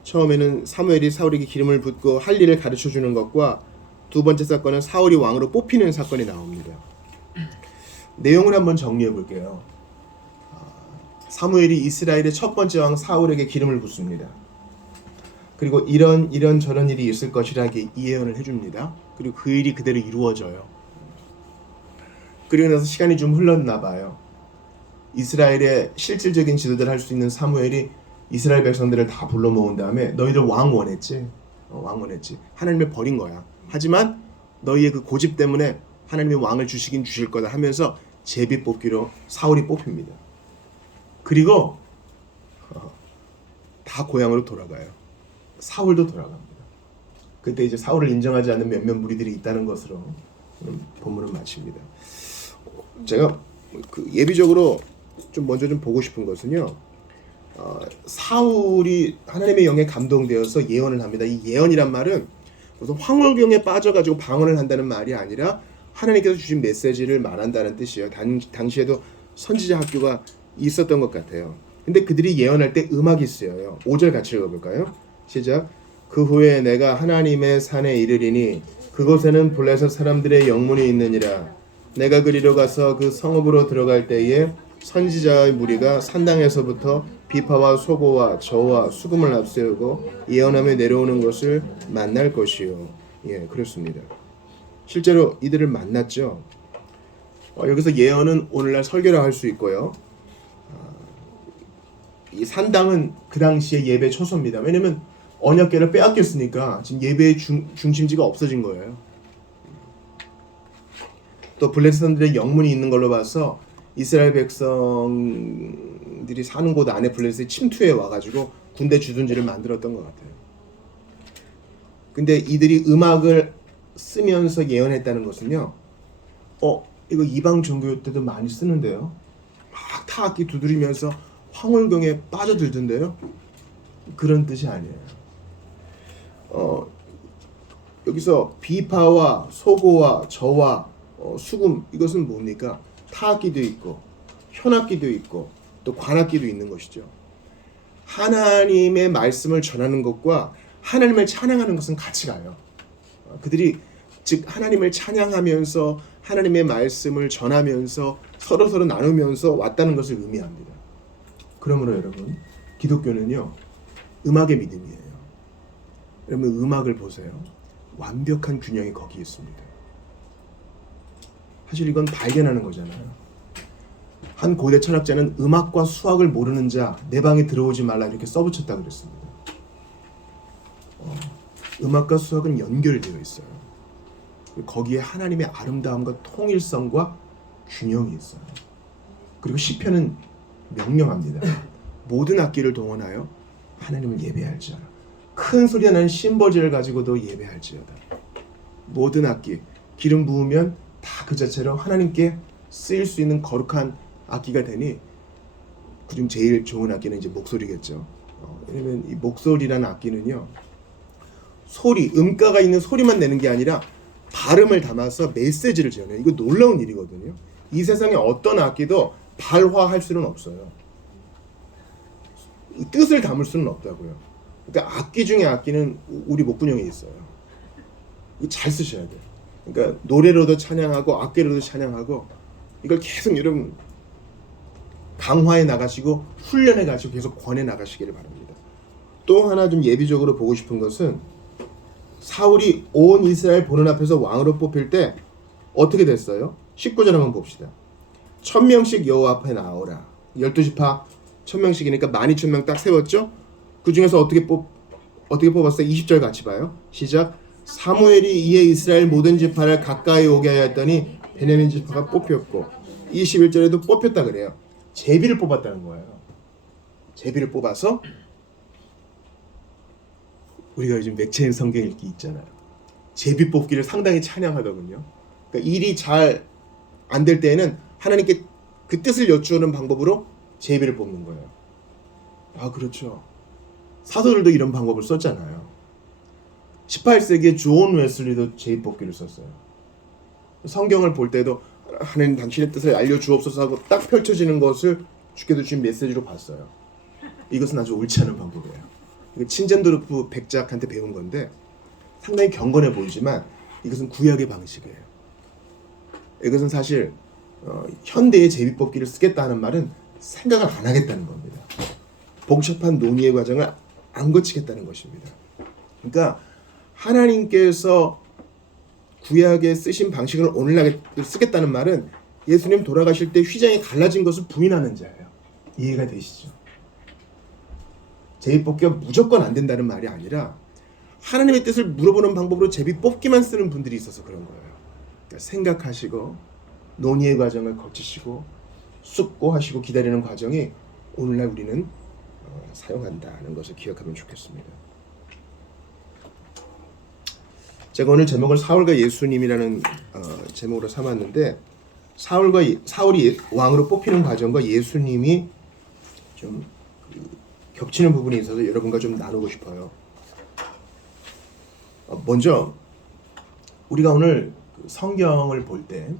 처음에는 사무엘이 사울에게 기름을 붓고 할 일을 가르쳐 주는 것과 두 번째 사건은 사울이 왕으로 뽑히는 사건이 나옵니다. 내용을 한번 정리해 볼게요. 사무엘이 이스라엘의 첫 번째 왕 사울에게 기름을 붓습니다. 그리고 이런 저런 일이 있을 것이라게 예언을 해줍니다. 그리고 그 일이 그대로 이루어져요. 그리고 나서 시간이 좀 흘렀나 봐요. 이스라엘의 실질적인 지도자를 할 수 있는 사무엘이 이스라엘 백성들을 다 불러 모은 다음에 너희들 왕 원했지? 왕 원했지. 하나님을 버린 거야. 하지만 너희의 그 고집 때문에 하나님이 왕을 주시긴 주실 거다 하면서 제비 뽑기로 사울이 뽑힙니다. 그리고 다 고향으로 돌아가요. 사울도 돌아갑니다. 그때 이제 사울을 인정하지 않는 몇몇 무리들이 있다는 것으로 본문을 마칩니다. 제가 그 예비적으로 좀 먼저 좀 보고 싶은 것은요. 사울이 하나님의 영에 감동되어서 예언을 합니다. 이 예언이란 말은 무슨 황홀경에 빠져가지고 방언을 한다는 말이 아니라 하나님께서 주신 메시지를 말한다는 뜻이에요. 당시에도 선지자 학교가 있었던 것 같아요. 근데 그들이 예언할 때 음악이 쓰여요. 5절 같이 읽어볼까요? 시작. 그 후에 내가 하나님의 산에 이르리니 그곳에는 블레셋 사람들의 영문이 있느니라. 내가 그리로 가서 그 성읍으로 들어갈 때에 선지자의 무리가 산당에서부터 비파와 소고와 저와 수금을 앞세우고 예언하며 내려오는 것을 만날 것이요. 예, 그렇습니다. 실제로 이들을 만났죠. 여기서 예언은 오늘날 설교라 할 수 있고요. 이 산당은 그 당시에 예배 초소입니다. 왜냐면 언약궤를 빼앗겼으니까 지금 예배의 중심지가 없어진 거예요. 또 블레셋 사람들의 영문이 있는 걸로 봐서 이스라엘 백성들이 사는 곳 안에 블레셋이 침투해 와가지고 군대 주둔지를 만들었던 것 같아요. 근데 이들이 음악을 쓰면서 예언했다는 것은요. 이거 이방 종교 때도 많이 쓰는데요. 막 타악기 두드리면서 황홀경에 빠져들던데요. 그런 뜻이 아니에요. 여기서 비파와 소고와 저와 수금 이것은 뭡니까? 타악기도 있고 현악기도 있고 또 관악기도 있는 것이죠. 하나님의 말씀을 전하는 것과 하나님을 찬양하는 것은 같이 가요. 그들이 즉 하나님을 찬양하면서 하나님의 말씀을 전하면서 서로 나누면서 왔다는 것을 의미합니다. 그러므로 여러분 기독교는요 음악의 믿음이에요. 여러분 음악을 보세요. 완벽한 균형이 거기 있습니다. 사실 이건 발견하는 거잖아요. 한 고대 철학자는 음악과 수학을 모르는 자 내 방에 들어오지 말라 이렇게 써붙였다 그랬습니다. 음악과 수학은 연결되어 있어요. 거기에 하나님의 아름다움과 통일성과 균형이 있어요. 그리고 시편은 명령합니다. 모든 악기를 동원하여 하나님을 예배할지어다. 큰 소리가 나는 심버지를 가지고도 예배할지어다. 모든 악기, 기름 부으면 다 그 자체로 하나님께 쓰일 수 있는 거룩한 악기가 되니 그중 제일 좋은 악기는 이제 목소리겠죠. 왜냐면 이 목소리라는 악기는요, 소리, 음가가 있는 소리만 내는 게 아니라 발음을 담아서 메시지를 전해요. 이거 놀라운 일이거든요. 이 세상에 어떤 악기도 발화할 수는 없어요. 뜻을 담을 수는 없다고요. 그러니까 악기 중에 악기는 우리 목구멍에 있어요. 이거 잘 쓰셔야 돼요. 그러니까 노래로도 찬양하고 악기로도 찬양하고 이걸 계속 여러분 강화해 나가시고 훈련해 가시고 계속 권해 나가시기를 바랍니다. 또 하나 좀 예비적으로 보고 싶은 것은 사울이 온 이스라엘 보는 앞에서 왕으로 뽑힐 때 어떻게 됐어요? 19절 한번 봅시다. 1000명씩 여호와 앞에 나오라. 12지파 1000명씩이니까 12,000명 딱 세웠죠? 그 중에서 어떻게 뽑았어요? 20절 같이 봐요. 시작. 사무엘이 이에 이스라엘 모든 지파를 가까이 오게 하였더니 베냐민 지파가 뽑혔고 21절에도 뽑혔다 그래요. 제비를 뽑았다는 거예요. 제비를 뽑아서 우리가 요즘 맥체인 성경 읽기 있잖아요. 제비 뽑기를 상당히 찬양하더군요. 그러니까 일이 잘 안 될 때에는 하나님께 그 뜻을 여쭈는 방법으로 제비를 뽑는 거예요. 아, 그렇죠. 사도들도 이런 방법을 썼잖아요. 18세기에 존 웨슬리도 제비 뽑기를 썼어요. 성경을 볼 때도 하나님 당신의 뜻을 알려주옵소서 하고 딱 펼쳐지는 것을 주께서 주신 메시지로 봤어요. 이것은 아주 옳지 않은 방법이에요. 이거 친젠도르프 백작한테 배운 건데 상당히 경건해 보이지만 이것은 구약의 방식이에요. 이것은 사실 현대의 제비뽑기를 쓰겠다는 말은 생각을 안 하겠다는 겁니다. 복잡한 논의의 과정을 안 거치겠다는 것입니다. 그러니까 하나님께서 구약에 쓰신 방식을 오늘날 쓰겠다는 말은 예수님 돌아가실 때 휘장이 갈라진 것을 부인하는 자예요. 이해가 되시죠? 제비 뽑기가 무조건 안 된다는 말이 아니라 하나님의 뜻을 물어보는 방법으로 제비 뽑기만 쓰는 분들이 있어서 그런 거예요. 그러니까 생각하시고 논의의 과정을 거치시고 숙고하시고 기다리는 과정이 오늘날 우리는 사용한다는 것을 기억하면 좋겠습니다. 제가 오늘 제목을 사울과 예수님이라는 제목으로 삼았는데 사울이 왕으로 뽑히는 과정과 예수님이 좀 겹치는 부분이 있어서 여러분과 좀 나누고 싶어요. 먼저 우리가 오늘 성경을 볼 때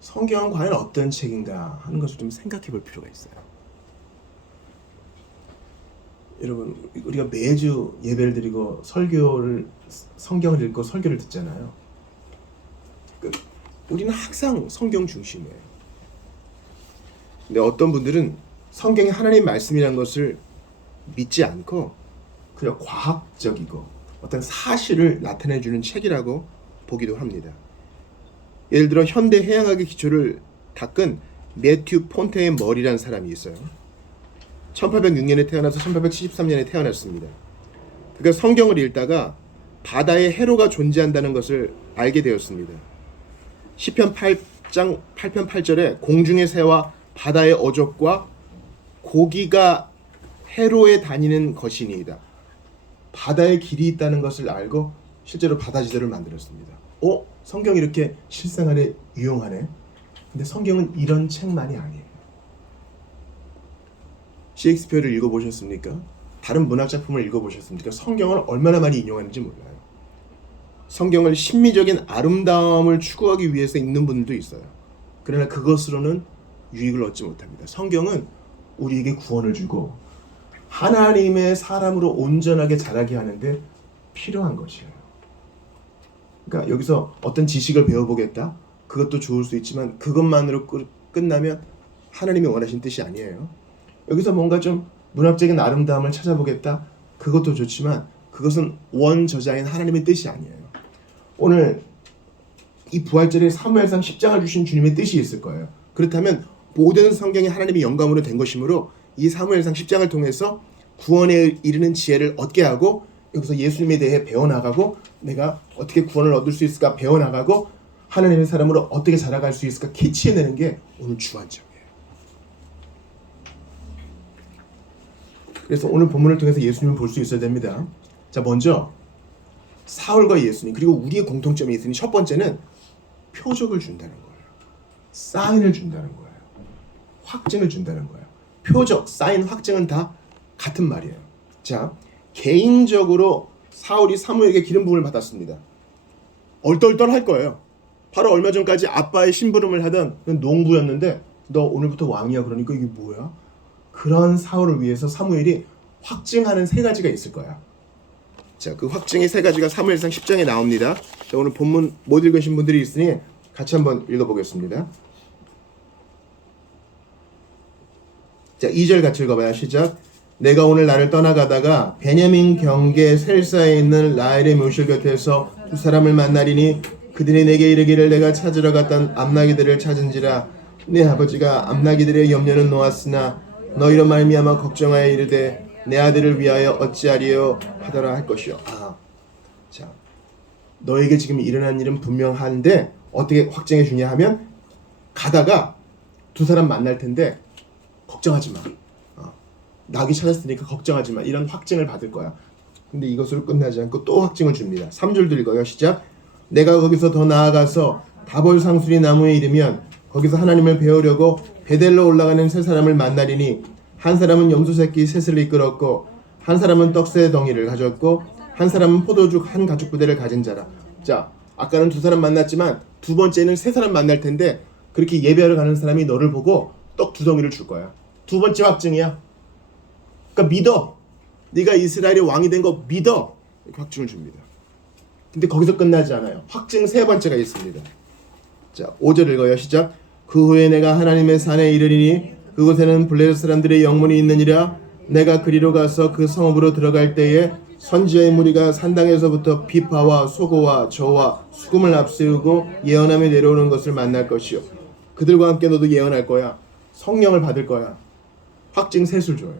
성경은 과연 어떤 책인가 하는 것을 좀 생각해 볼 필요가 있어요. 여러분, 우리가 매주 예배를 드리고 성경을 읽고 설교를 듣잖아요. 우리는 항상 성경 중심이에요. 근데 어떤 분들은 성경이 하나님의 말씀이라는 것을 믿지 않고 그냥 과학적이고 어떤 사실을 나타내주는 책이라고 보기도 합니다. 예를 들어 현대 해양학의 기초를 닦은 매튜 폰테인머리라는 사람이 있어요. 1806년에 태어나서 1873년에 태어났습니다. 그가 성경을 읽다가 바다에 해로가 존재한다는 것을 알게 되었습니다. 시편 8장 8편 8절에 공중의 새와 바다의 어족과 고기가 해로에 다니는 것이니이다. 바다에 길이 있다는 것을 알고 실제로 바다지도를 만들었습니다. 성경이 이렇게 실생활에 유용하네. 근데 성경은 이런 책만이 아니에요. 셰익스피어를 읽어보셨습니까? 다른 문학 작품을 읽어보셨습니까? 성경을 얼마나 많이 인용하는지 몰라요. 성경을 심미적인 아름다움을 추구하기 위해서 읽는 분들도 있어요. 그러나 그것으로는 유익을 얻지 못합니다. 성경은 우리에게 구원을 주고 하나님의 사람으로 온전하게 자라게 하는데 필요한 것이에요. 그러니까 여기서 어떤 지식을 배워보겠다? 그것도 좋을 수 있지만 그것만으로 끝나면 하나님이 원하신 뜻이 아니에요. 여기서 뭔가 좀 문학적인 아름다움을 찾아보겠다? 그것도 좋지만 그것은 원저자인 하나님의 뜻이 아니에요. 오늘 이 부활절에 사무엘상 10장을 주신 주님의 뜻이 있을 거예요. 그렇다면 모든 성경이 하나님의 영감으로 된 것이므로 이 사무엘상 10장을 통해서 구원에 이르는 지혜를 얻게 하고 여기서 예수님에 대해 배워나가고 내가 어떻게 구원을 얻을 수 있을까 배워나가고 하나님의 사람으로 어떻게 자라갈 수 있을까 캐치해내는 게 오늘 주안점이에요. 그래서 오늘 본문을 통해서 예수님을 볼 수 있어야 됩니다. 자, 먼저 사울과 예수님, 그리고 우리의 공통점이 있으니 첫 번째는 표적을 준다는 거예요. 사인을 준다는 거예요. 확증을 준다는 거예요. 표적, 사인, 확증은 다 같은 말이에요. 자, 개인적으로 사울이 사무엘에게 기름 부음을 받았습니다. 얼떨떨할 거예요. 바로 얼마 전까지 아빠의 심부름을 하던 농부였는데 너 오늘부터 왕이야 그러니까 이게 뭐야? 그런 사울을 위해서 사무엘이 확증하는 세 가지가 있을 거야. 자, 그 확증의 세 가지가 사무엘상 10장에 나옵니다. 자, 오늘 본문 못 읽으신 분들이 있으니 같이 한번 읽어보겠습니다. 자, 2절 같이 읽어봐요. 시작. 내가 오늘 나를 떠나가다가 베냐민 경계 셀사에 있는 라헬의 묘실 곁에서 두 사람을 만나리니 그들이 내게 이르기를 내가 찾으러 갔던 암나기들을 찾은지라 내 아버지가 암나기들의 염려는 놓았으나 너희로 말미암아 걱정하여 이르되 내 아들을 위하여 어찌하리요 하더라 할 것이요. 자, 너에게 지금 일어난 일은 분명한데 어떻게 확정해 주냐 하면 가다가 두 사람 만날 텐데 걱정하지 마. 낙이 찾았으니까 걱정하지 마. 이런 확증을 받을 거야. 근데 이것으로 끝나지 않고 또 확증을 줍니다. 3절도 읽어요. 시작. 내가 거기서 더 나아가서 다볼 상수리 나무에 이르면 거기서 하나님을 배우려고 베델로 올라가는 세 사람을 만나리니 한 사람은 염소 새끼 셋을 이끌었고 한 사람은 떡새 덩이를 가졌고 한 사람은 포도죽 한 가죽 부대를 가진 자라. 자, 아까는 두 사람 만났지만 두 번째는 세 사람 만날 텐데 그렇게 예배하러 가는 사람이 너를 보고 떡 두 덩이를 줄 거야. 두 번째 확증이야. 그러니까 믿어. 네가 이스라엘의 왕이 된 거 믿어. 이렇게 확증을 줍니다. 근데 거기서 끝나지 않아요. 확증 세 번째가 있습니다. 자, 5절 읽어요. 시작. 그 후에 내가 하나님의 산에 이르리니 그곳에는 블레셋 사람들의 영문이 있느니라. 내가 그리로 가서 그 성읍으로 들어갈 때에 선지자의 무리가 산당에서부터 비파와 소고와 저와 수금을 앞세우고 예언하며 내려오는 것을 만날 것이요. 그들과 함께 너도 예언할 거야. 성령을 받을 거야. 확증 셋을 줘요.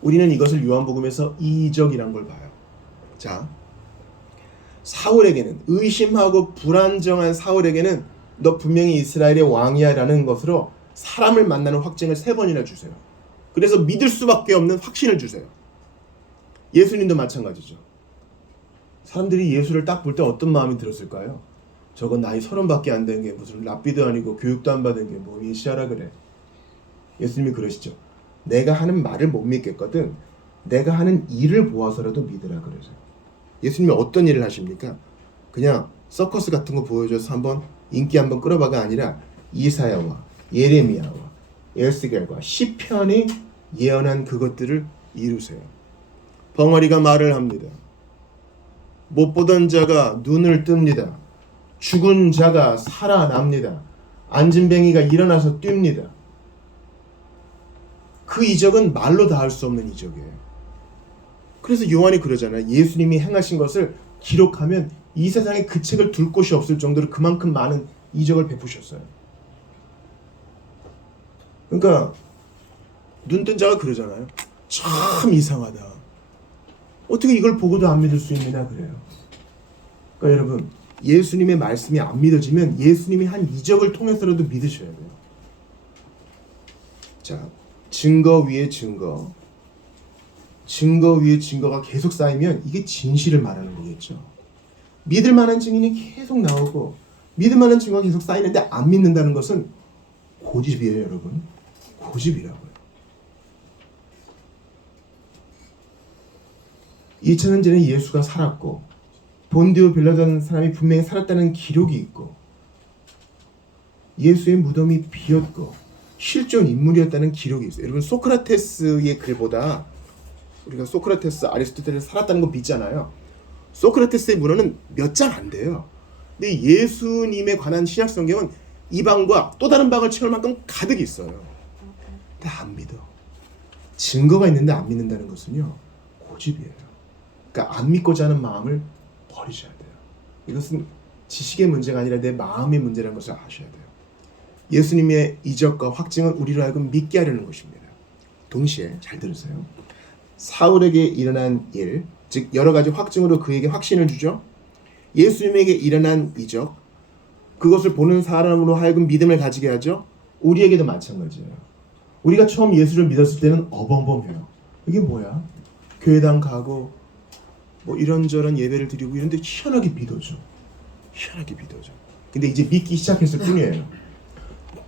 우리는 이것을 요한복음에서 이적이란 걸 봐요. 자, 사울에게는 의심하고 불안정한 사울에게는 너 분명히 이스라엘의 왕이야 라는 것으로 사람을 만나는 확증을 3번이나 주세요. 그래서 믿을 수밖에 없는 확신을 주세요. 예수님도 마찬가지죠. 사람들이 예수를 딱 볼 때 어떤 마음이 들었을까요? 저건 나이 30밖에 안 된 게 무슨 랍비도 아니고 교육도 안 받은 게 뭐 메시아라 그래. 예수님이 그러시죠. 내가 하는 말을 못 믿겠거든 내가 하는 일을 보아서라도 믿으라 그러죠. 예수님이 어떤 일을 하십니까? 그냥 서커스 같은 거 보여줘서 한번 인기 한번 끌어봐가 아니라 이사야와 예레미야와 에스겔과 시편이 예언한 그것들을 이루세요. 벙어리가 말을 합니다. 못 보던 자가 눈을 뜹니다. 죽은 자가 살아납니다. 앉은 뱅이가 일어나서 뜁니다. 그 이적은 말로 다 할 수 없는 이적이에요. 그래서 요한이 그러잖아요. 예수님이 행하신 것을 기록하면 이 세상에 그 책을 둘 곳이 없을 정도로 그만큼 많은 이적을 베푸셨어요. 그러니까 눈뜬 자가 그러잖아요. 참 이상하다. 어떻게 이걸 보고도 안 믿을 수 있느냐 그래요. 그러니까 여러분 예수님의 말씀이 안 믿어지면 예수님이 한 이적을 통해서라도 믿으셔야 돼요. 자, 증거 위에 증거, 증거 위에 증거가 계속 쌓이면 이게 진실을 말하는 거겠죠. 믿을 만한 증인이 계속 나오고 믿을 만한 증거가 계속 쌓이는데 안 믿는다는 것은 고집이에요, 여러분. 고집이라고요. 2000년 전에 예수가 살았고 본디오 빌라도라는 사람이 분명히 살았다는 기록이 있고 예수의 무덤이 비었고 실존 인물이었다는 기록이 있어요. 여러분 소크라테스의 글보다 우리가 소크라테스, 아리스토텔레스 살았다는 거 믿잖아요. 소크라테스의 문헌은 몇 장 안 돼요. 근데 예수님에 관한 신약 성경은 이 방과 또 다른 방을 채울 만큼 가득 있어요. 근데 안 믿어. 증거가 있는데 안 믿는다는 것은요 고집이에요. 그러니까 안 믿고자 하는 마음을 버리셔야 돼요. 이것은 지식의 문제가 아니라 내 마음의 문제라는 것을 아셔야 돼요. 예수님의 이적과 확증은 우리로 하여금 믿게 하려는 것입니다. 동시에 잘 들으세요. 사울에게 일어난 일, 즉 여러 가지 확증으로 그에게 확신을 주죠. 예수님에게 일어난 이적, 그것을 보는 사람으로 하여금 믿음을 가지게 하죠. 우리에게도 마찬가지예요. 우리가 처음 예수를 믿었을 때는 어벙벙해요. 이게 뭐야? 교회당 가고 뭐 이런저런 예배를 드리고 이런데 희한하게 믿어져. 희한하게 믿어져. 근데 이제 믿기 시작했을 뿐이에요.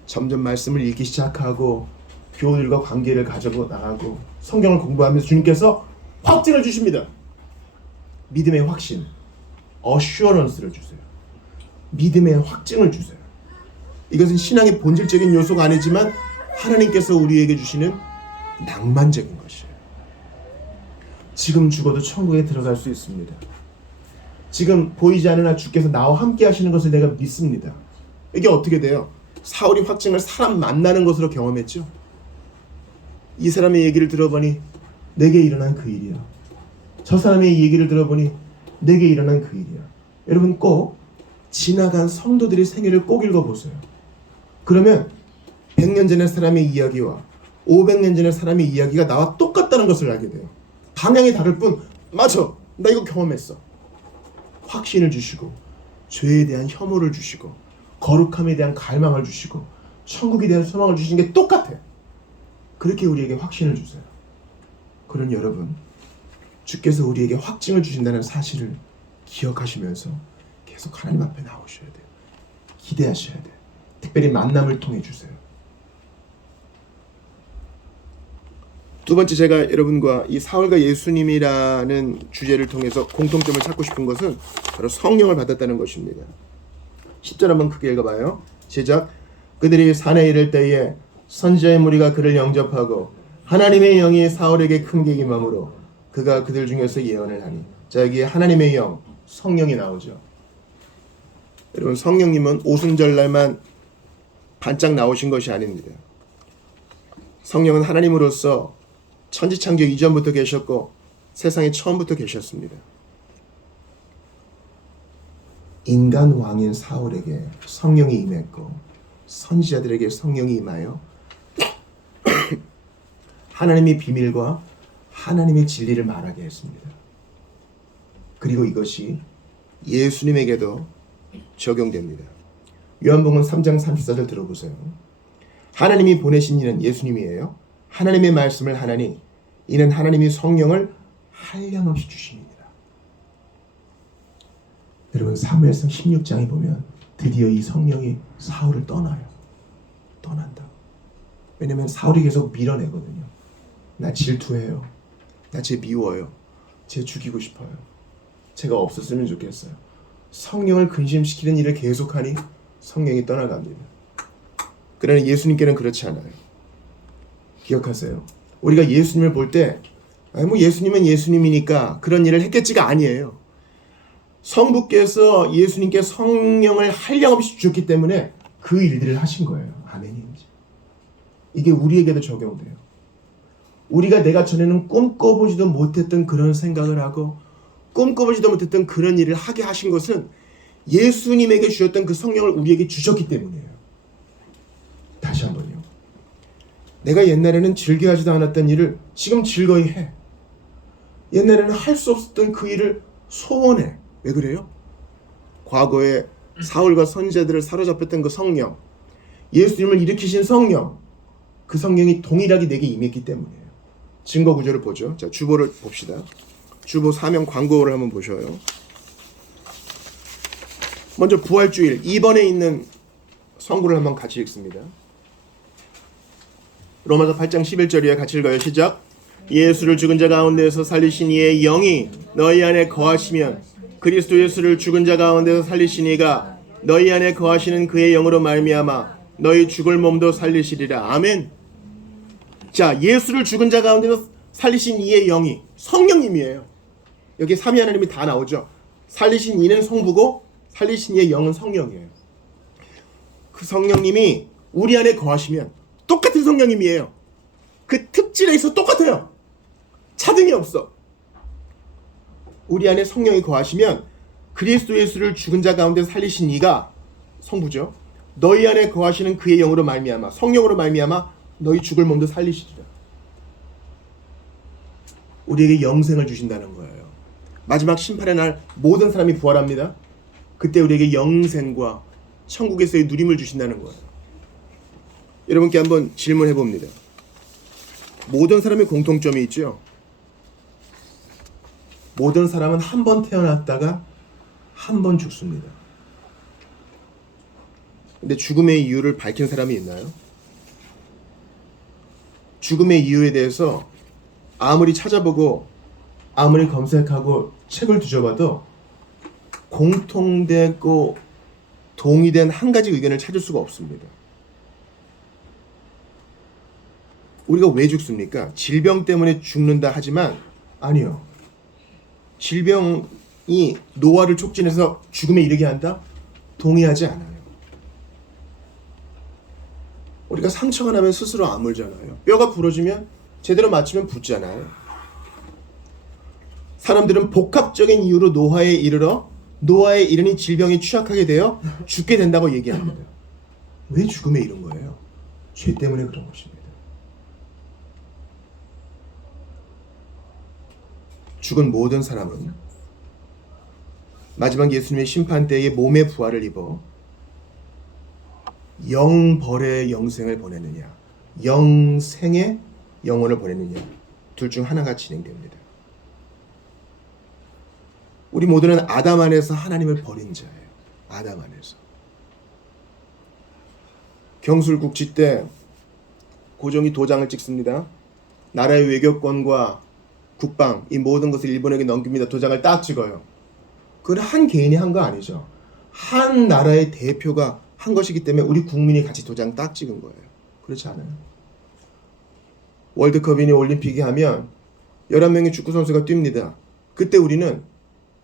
점점 말씀을 읽기 시작하고 교우들과 관계를 가지고 나가고 성경을 공부하면서 주님께서 확증을 주십니다. 믿음의 확신, 어슈어런스를 주세요. 믿음의 확증을 주세요. 이것은 신앙의 본질적인 요소가 아니지만 하나님께서 우리에게 주시는 낭만적인 것이에요. 지금 죽어도 천국에 들어갈 수 있습니다. 지금 보이지 않으나 주께서 나와 함께 하시는 것을 내가 믿습니다. 이게 어떻게 돼요? 사울이 확증을 사람 만나는 것으로 경험했죠. 이 사람의 얘기를 들어보니 내게 일어난 그 일이야. 저 사람의 얘기를 들어보니 내게 일어난 그 일이야. 여러분 꼭 지나간 성도들의 생애를 꼭 읽어보세요. 그러면 100년 전의 사람의 이야기와 500년 전의 사람의 이야기가 나와 똑같다는 것을 알게 돼요. 방향이 다를 뿐 맞아, 나 이거 경험했어. 확신을 주시고 죄에 대한 혐오를 주시고 거룩함에 대한 갈망을 주시고 천국에 대한 소망을 주시는 게 똑같아. 그렇게 우리에게 확신을 주세요. 그런 여러분, 주께서 우리에게 확증을 주신다는 사실을 기억하시면서 계속 하나님 앞에 나오셔야 돼요. 기대하셔야 돼요. 특별히 만남을 통해 주세요. 두 번째, 제가 여러분과 이 사울과 예수님이라는 주제를 통해서 공통점을 찾고 싶은 것은 바로 성령을 받았다는 것입니다. 10절 한번 크게 읽어봐요. 시작. 그들이 산에 이를 때에 선지자의 무리가 그를 영접하고 하나님의 영이 사울에게 큰게 임함으로 그가 그들 중에서 예언을 하니. 자, 여기에 하나님의 영, 성령이 나오죠. 여러분, 성령님은 오순절날만 반짝 나오신 것이 아닙니다. 성령은 하나님으로서 천지창조 이전부터 계셨고 세상에 처음부터 계셨습니다. 인간 왕인 사울에게 성령이 임했고 선지자들에게 성령이 임하여 하나님의 비밀과 하나님의 진리를 말하게 했습니다. 그리고 이것이 예수님에게도 적용됩니다. 요한복음 3장 34절 들어보세요. 하나님이 보내신 이는 예수님이에요. 하나님의 말씀을 하나니 이는 하나님이 성령을 한량없이 주십니다. 여러분, 사무엘상 16장에 보면 드디어 이 성령이 사울을 떠나요. 떠난다. 왜냐면 사울이 계속 밀어내거든요. 나 질투해요. 나 쟤 미워요. 쟤 죽이고 싶어요. 제가 없었으면 좋겠어요. 성령을 근심시키는 일을 계속하니 성령이 떠나갑니다. 그러나 예수님께는 그렇지 않아요. 기억하세요. 우리가 예수님을 볼 때 뭐 예수님은 예수님이니까 그런 일을 했겠지가 아니에요. 성부께서 예수님께 성령을 한량없이 주셨기 때문에 그 일들을 하신 거예요. 아멘인지. 이게 우리에게도 적용돼요. 우리가 내가 전에는 꿈꿔보지도 못했던 그런 생각을 하고 꿈꿔보지도 못했던 그런 일을 하게 하신 것은 예수님에게 주셨던 그 성령을 우리에게 주셨기 때문이에요. 다시 한번요. 내가 옛날에는 즐겨하지도 않았던 일을 지금 즐거이 해. 옛날에는 할 수 없었던 그 일을 소원해. 왜 그래요? 과거에 사울과 선지자들을 사로잡혔던 그 성령, 예수님을 일으키신 성령, 그 성령이 동일하게 내게 임했기 때문이에요. 증거 구조를 보죠. 자, 주보를 봅시다. 주보 사명 광고를 한번 보셔요. 먼저 부활주일 2번에 있는 성구를 한번 같이 읽습니다. 로마서 8장 11절이야. 같이 읽어요. 시작. 예수를 죽은 자 가운데서 살리신 이의 영이 너희 안에 거하시면 그리스도 예수를 죽은 자 가운데서 살리신 이가 너희 안에 거하시는 그의 영으로 말미암아 너희 죽을 몸도 살리시리라. 아멘. 자, 예수를 죽은 자 가운데서 살리신 이의 영이 성령님이에요. 여기 삼위 하나님이 다 나오죠. 살리신 이는 성부고 살리신 이의 영은 성령이에요. 그 성령님이 우리 안에 거하시면 똑같은 성령님이에요. 그 특질에 있어 똑같아요. 차등이 없어. 우리 안에 성령이 거하시면 그리스도 예수를 죽은 자 가운데 살리신 이가 성부죠. 너희 안에 거하시는 그의 영으로 말미암아 성령으로 말미암아 너희 죽을 몸도 살리시리라. 우리에게 영생을 주신다는 거예요. 마지막 심판의 날 모든 사람이 부활합니다. 그때 우리에게 영생과 천국에서의 누림을 주신다는 거예요. 여러분께 한번 질문해 봅니다. 모든 사람의 공통점이 있죠. 모든 사람은 한 번 태어났다가 한 번 죽습니다. 근데 죽음의 이유를 밝힌 사람이 있나요? 죽음의 이유에 대해서 아무리 찾아보고 아무리 검색하고 책을 뒤져봐도 공통되고 동의된 한 가지 의견을 찾을 수가 없습니다. 우리가 왜 죽습니까? 질병 때문에 죽는다 하지만 아니요. 질병이 노화를 촉진해서 죽음에 이르게 한다? 동의하지 않아요. 우리가 상처가 나면 스스로 아물잖아요. 뼈가 부러지면 제대로 맞추면 붓잖아요. 사람들은 복합적인 이유로 노화에 이르니 질병에 취약하게 되어 죽게 된다고 얘기합니다. 왜 죽음에 이른 거예요? 죄 때문에 그런 것입니다. 죽은 모든 사람은 마지막 예수님의 심판 때에 몸의 부활을 입어 영벌의 영생을 보내느냐, 영생의 영혼을 보내느냐, 둘 중 하나가 진행됩니다. 우리 모두는 아담 안에서 하나님을 버린 자예요. 아담 안에서. 경술국지 때 고종이 도장을 찍습니다. 나라의 외교권과 국방, 이 모든 것을 일본에게 넘깁니다. 도장을 딱 찍어요. 그건 한 개인이 한 거 아니죠. 한 나라의 대표가 한 것이기 때문에 우리 국민이 같이 도장 딱 찍은 거예요. 그렇지 않아요? 월드컵이니 올림픽이 하면 11명의 축구선수가 뜁니다. 그때 우리는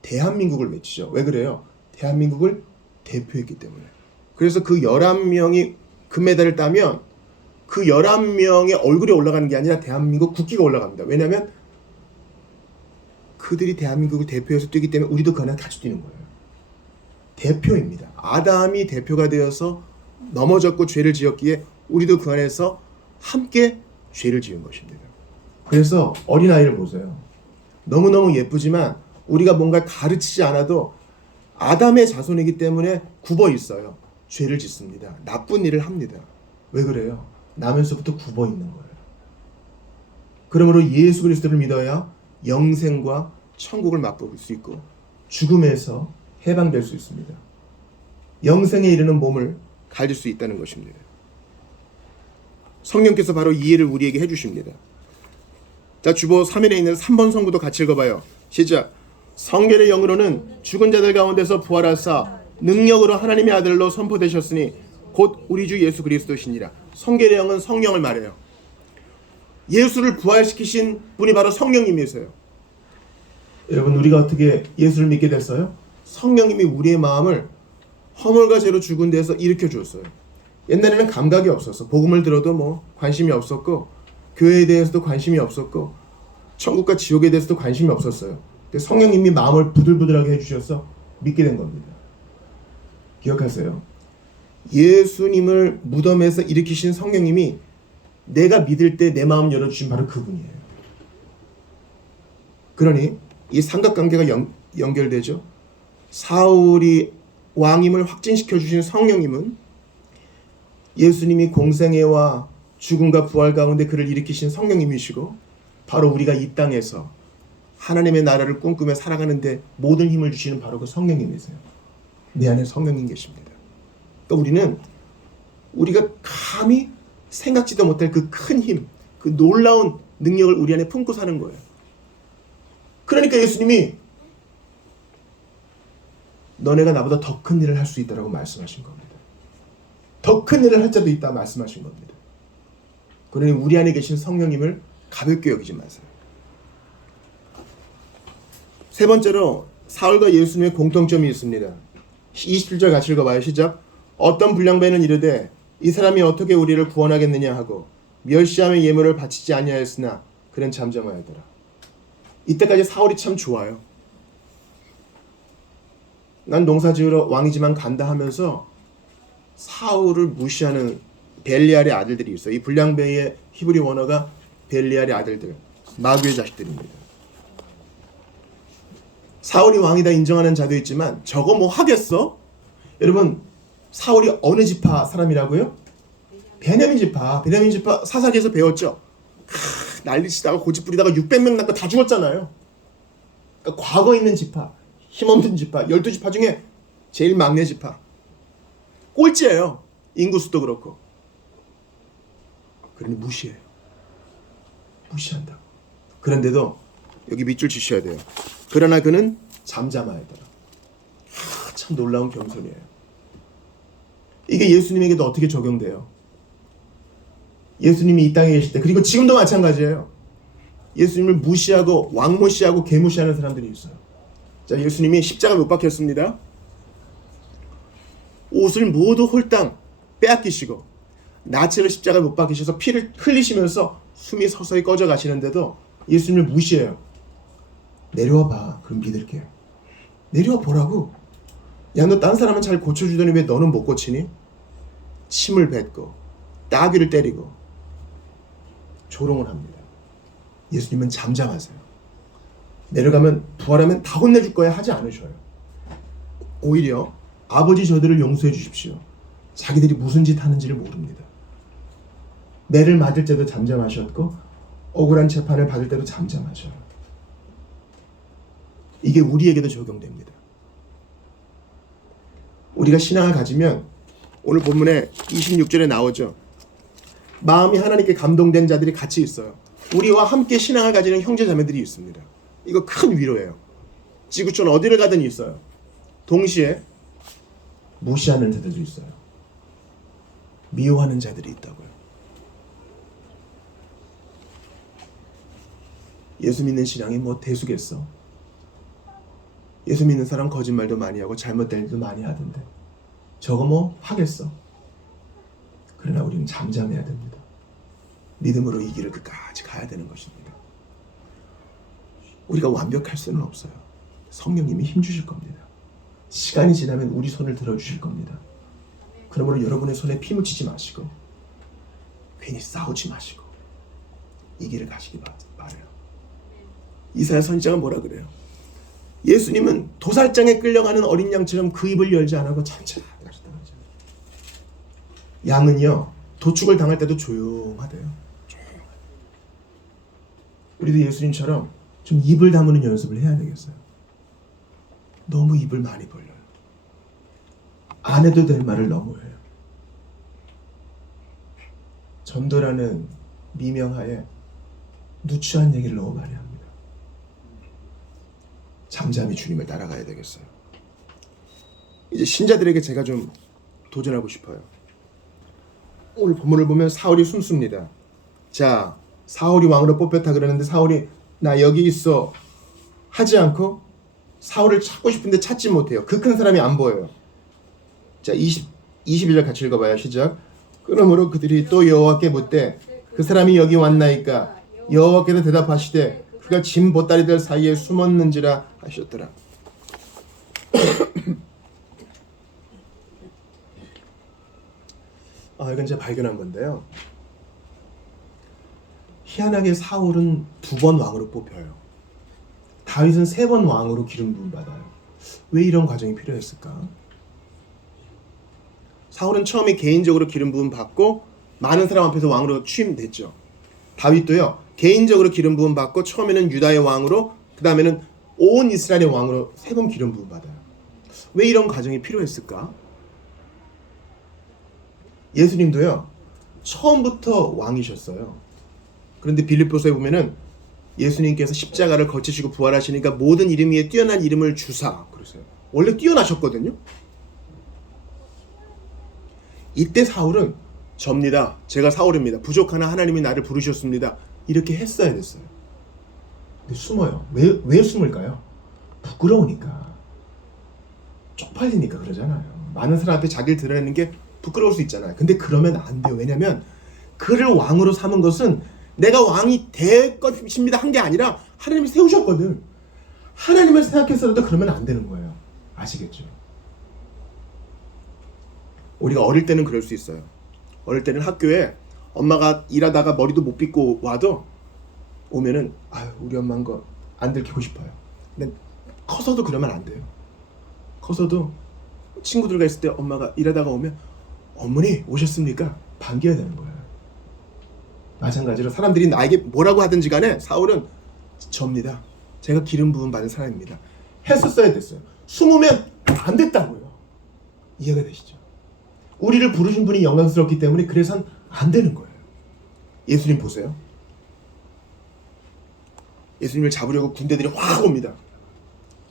대한민국을 외치죠. 왜 그래요? 대한민국을 대표했기 때문에. 그래서 그 11명이 금메달을 따면 그 11명의 얼굴이 올라가는 게 아니라 대한민국 국기가 올라갑니다. 왜냐하면 그들이 대한민국을 대표해서 뛰기 때문에 우리도 그 안에 같이 뛰는 거예요. 대표입니다. 아담이 대표가 되어서 넘어졌고 죄를 지었기에 우리도 그 안에서 함께 죄를 지은 것입니다. 그래서 어린아이를 보세요. 너무너무 예쁘지만 우리가 뭔가 가르치지 않아도 아담의 자손이기 때문에 굽어 있어요. 죄를 짓습니다. 나쁜 일을 합니다. 왜 그래요? 나면서부터 굽어 있는 거예요. 그러므로 예수 그리스도를 믿어야 영생과 천국을 맛볼 수 있고 죽음에서 해방될 수 있습니다. 영생에 이르는 몸을 가질 수 있다는 것입니다. 성령께서 바로 이해를 우리에게 해주십니다. 자, 주보 3일에 있는 3번 성구도 같이 읽어봐요. 시작. 성결의 영으로는 죽은 자들 가운데서 부활하사 능력으로 하나님의 아들로 선포되셨으니 곧 우리 주 예수 그리스도시니라. 성결의 영은 성령을 말해요. 예수를 부활시키신 분이 바로 성령님이세요. 여러분, 우리가 어떻게 예수를 믿게 됐어요? 성령님이 우리의 마음을 허물과 죄로 죽은 데서 일으켜 주었어요. 옛날에는 감각이 없었어. 복음을 들어도 뭐 관심이 없었고 교회에 대해서도 관심이 없었고 천국과 지옥에 대해서도 관심이 없었어요. 성령님이 마음을 부들부들하게 해주셔서 믿게 된 겁니다. 기억하세요. 예수님을 무덤에서 일으키신 성령님이 내가 믿을 때 내 마음 열어주신 바로 그분이에요. 그러니 이 삼각관계가 연결되죠. 사울이 왕임을 확진시켜 주신 성령님은 예수님이 공생애와 죽음과 부활 가운데 그를 일으키신 성령님이시고 바로 우리가 이 땅에서 하나님의 나라를 꿈꾸며 살아가는데 모든 힘을 주시는 바로 그 성령님이세요. 내 안에 성령님 계십니다. 그러니까 우리는 우리가 감히 생각지도 못할 그 큰 힘, 그 놀라운 능력을 우리 안에 품고 사는 거예요. 그러니까 예수님이 너네가 나보다 더 큰 일을 할 수 있다라고 말씀하신 겁니다. 더 큰 일을 할 자도 있다 말씀하신 겁니다. 그러니 우리 안에 계신 성령님을 가볍게 여기지 마세요. 세 번째로 사울과 예수님의 공통점이 있습니다. 27절 같이 읽어봐요. 시작. 어떤 불량배는 이르되 이 사람이 어떻게 우리를 구원하겠느냐 하고 멸시함의 예물을 바치지 아니하였으나 그는 잠잠하였더라. 이때까지 사울이 참 좋아요. 난 농사지으러 왕이지만 간다 하면서 사울을 무시하는 벨리알의 아들들이 있어요. 이 불량배의 히브리 원어가 벨리알의 아들들, 마귀의 자식들입니다. 사울이 왕이다 인정하는 자도 있지만 저거 뭐 하겠어? 여러분, 사울이 어느 지파 사람이라고요? 베냐민 지파 사사기에서 배웠죠. 난리치다가 고집 부리다가 600명 낳고 다 죽었잖아요. 그러니까 과거 있는 지파, 힘없는 지파, 12지파 중에 제일 막내 지파. 꼴찌예요. 인구수도 그렇고. 그러니 무시해요. 무시한다고. 그런데도 여기 밑줄 치셔야 돼요. 그러나 그는 잠잠하였더라. 참 놀라운 겸손이에요. 이게 예수님에게도 어떻게 적용돼요? 예수님이 이 땅에 계실 때, 그리고 지금도 마찬가지예요. 예수님을 무시하고 왕무시하고 개무시하는 사람들이 있어요. 자, 예수님이 십자가 못 박혔습니다. 옷을 모두 홀딱 빼앗기시고 나체로 십자가 못 박히셔서 피를 흘리시면서 숨이 서서히 꺼져 가시는데도 예수님을 무시해요. 내려와 봐. 그럼 믿을게. 내려와 보라고. 야, 너 딴 사람은 잘 고쳐주더니 왜 너는 못 고치니? 침을 뱉고 따귀를 때리고 조롱을 합니다. 예수님은 잠잠하세요. 내려가면 부활하면 다 혼내줄 거야 하지 않으셔요. 오히려 아버지 저들을 용서해 주십시오. 자기들이 무슨 짓 하는지를 모릅니다. 매를 맞을 때도 잠잠하셨고 억울한 재판을 받을 때도 잠잠하셔요. 이게 우리에게도 적용됩니다. 우리가 신앙을 가지면 오늘 본문에 26절에 나오죠. 마음이 하나님께 감동된 자들이 같이 있어요. 우리와 함께 신앙을 가지는 형제자매들이 있습니다. 이거 큰 위로예요. 지구촌 어디를 가든 있어요. 동시에 무시하는 자들도 있어요. 미워하는 자들이 있다고요. 예수 믿는 신앙이 뭐 대수겠어. 예수 믿는 사람 거짓말도 많이 하고 잘못된 일도 많이 하던데 저거 뭐 하겠어. 그러나 우리는 잠잠해야 됩니다. 믿음으로 이 길을 끝까지 가야 되는 것입니다. 우리가 완벽할 수는 없어요. 성령님이 힘주실 겁니다. 시간이 지나면 우리 손을 들어주실 겁니다. 그러므로 여러분의 손에 피 묻히지 마시고 괜히 싸우지 마시고 이 길을 가시기 바라요. 이사야 선지자가 뭐라 그래요? 예수님은 도살장에 끌려가는 어린 양처럼 그 입을 열지 않고 천천히 가셨다고 하죠. 양은요 도축을 당할 때도 조용하대요. 우리도 예수님처럼 좀 입을 다무는 연습을 해야 되겠어요. 너무 입을 많이 벌려요. 안 해도 될 말을 너무 해요. 전도라는 미명하에 누추한 얘기를 너무 많이 합니다. 잠잠히 주님을 따라가야 되겠어요. 이제 신자들에게 제가 좀 도전하고 싶어요. 오늘 본문을 보면 사울이 숨습니다. 자, 사울이 왕으로 뽑혔다 그러는데 사울이 나 여기 있어 하지 않고 사울을 찾고 싶은데 찾지 못해요. 그 큰 사람이 안 보여요. 자, 22절 같이 읽어봐요. 시작. 그러므로 그들이 또 여호와께 묻되 그 사람이 여기 왔나이까? 여호와께서 대답하시되 그가 짐 보따리들 사이에 숨었는지라 하셨더라. 이건 제가 발견한 건데요. 희한하게 사울은 2번 왕으로 뽑혀요. 다윗은 3번 왕으로 기름 부음 받아요. 왜 이런 과정이 필요했을까? 사울은 처음에 개인적으로 기름 부음 받고 많은 사람 앞에서 왕으로 취임됐죠. 다윗도요. 개인적으로 기름 부음 받고 처음에는 유다의 왕으로 그 다음에는 온 이스라엘의 왕으로 3번 기름 부음 받아요. 왜 이런 과정이 필요했을까? 예수님도요. 처음부터 왕이셨어요. 그런데 빌립보서에 보면은 예수님께서 십자가를 거치시고 부활하시니까 모든 이름 위에 뛰어난 이름을 주사 그러세요. 원래 뛰어나셨거든요. 이때 사울은 접니다. 제가 사울입니다. 부족하나 하나님이 나를 부르셨습니다. 이렇게 했어야 됐어요. 근데 숨어요. 왜 숨을까요? 부끄러우니까. 쪽팔리니까 그러잖아요. 많은 사람 앞에 자기를 드러내는 게 부끄러울 수 있잖아요. 근데 그러면 안 돼요. 왜냐면 그를 왕으로 삼은 것은 내가 왕이 될 것입니다 한 게 아니라 하나님이 세우셨거든. 하나님을 생각해서라도 그러면 안 되는 거예요. 아시겠죠? 우리가 어릴 때는 그럴 수 있어요. 어릴 때는 학교에 엄마가 일하다가 머리도 못 빗고 오면은 우리 엄마인 거 안 들키고 싶어요. 근데 커서도 그러면 안 돼요. 커서도 친구들과 있을 때 엄마가 일하다가 오면 어머니 오셨습니까? 반겨야 되는 거예요. 마찬가지로 사람들이 나에게 뭐라고 하든지 간에 사울은 접니다. 제가 기름 부음 받은 사람입니다. 했었어야 됐어요. 숨으면 안 됐다고요. 이해가 되시죠? 우리를 부르신 분이 영광스럽기 때문에 그래서는 안 되는 거예요. 예수님 보세요. 예수님을 잡으려고 군대들이 확 옵니다.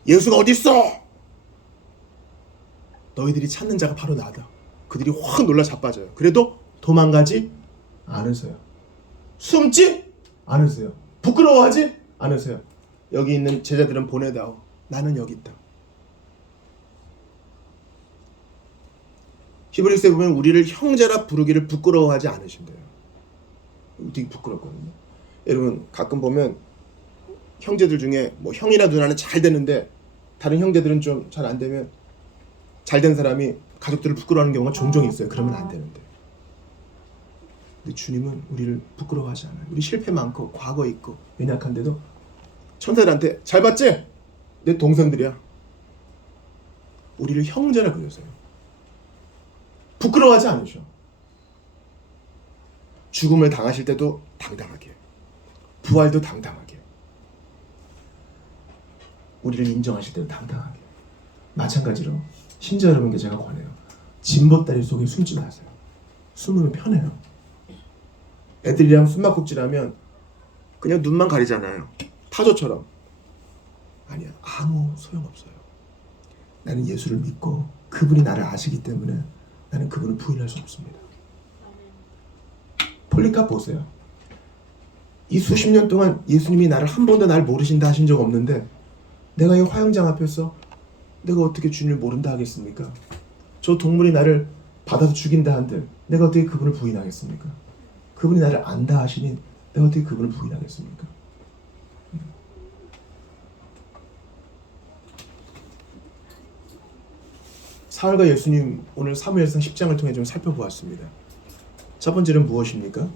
예수가 어디 있어? 너희들이 찾는 자가 바로 나다. 그들이 확 놀라 자빠져요. 그래도 도망가지 않으세요. 숨지 않으세요. 부끄러워하지 않으세요. 여기 있는 제자들은 보내다오. 나는 여기 있다. 히브리서에 보면 우리를 형제라 부르기를 부끄러워하지 않으신대요. 되게 부끄럽거든요. 여러분 가끔 보면 형제들 중에 뭐 형이나 누나는 잘 되는데 다른 형제들은 좀 잘 안 되면 잘 된 사람이 가족들을 부끄러워하는 경우가 종종 있어요. 그러면 안 되는데. 근데 주님은 우리를 부끄러워하지 않아요. 우리 실패 많고 과거 있고 연약한데도 천사들한테 잘 봤지? 내 동생들이야. 우리를 형제라 그러세요. 부끄러워하지 않으셔. 죽음을 당하실 때도 당당하게, 부활도 당당하게, 우리를 인정하실 때도 당당하게. 마찬가지로 신자 여러분께 제가 권해요. 진보다리 속에 숨지 마세요. 숨으면 편해요. 애들이랑 숨막꼭질하면 그냥 눈만 가리잖아요. 타조처럼. 아니야. 아무 소용없어요. 나는 예수를 믿고 그분이 나를 아시기 때문에 나는 그분을 부인할 수 없습니다. 폴리캅 보세요. 이 수십 년 동안 예수님이 나를 한 번도 날 모르신다 하신 적 없는데 내가 이 화영장 앞에서 내가 어떻게 주님을 모른다 하겠습니까? 저 동물이 나를 받아서 죽인다 한들 내가 어떻게 그분을 부인하겠습니까? 그분이 나를 안다 하시니 내가 어떻게 그분을 부인하겠습니까? 사울과 예수님 오늘 사무엘상 10장을 통해 좀 살펴보았습니다. 첫 번째는 무엇입니까?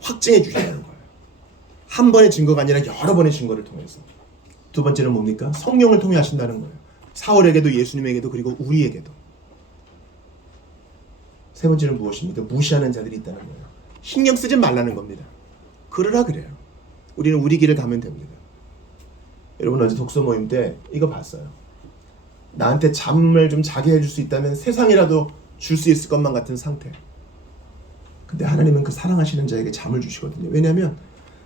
확증해 주시는 거예요. 한 번의 증거가 아니라 여러 번의 증거를 통해서. 두 번째는 뭡니까? 성령을 통해 하신다는 거예요. 사울에게도 예수님에게도 그리고 우리에게도. 세 번째는 무엇입니까? 무시하는 자들이 있다는 거예요. 신경 쓰지 말라는 겁니다. 그러라 그래요. 우리는 우리 길을 가면 됩니다. 여러분 어제 독서 모임 때 이거 봤어요. 나한테 잠을 좀 자게 해줄 수 있다면 세상이라도 줄 수 있을 것만 같은 상태. 근데 하나님은 그 사랑하시는 자에게 잠을 주시거든요. 왜냐하면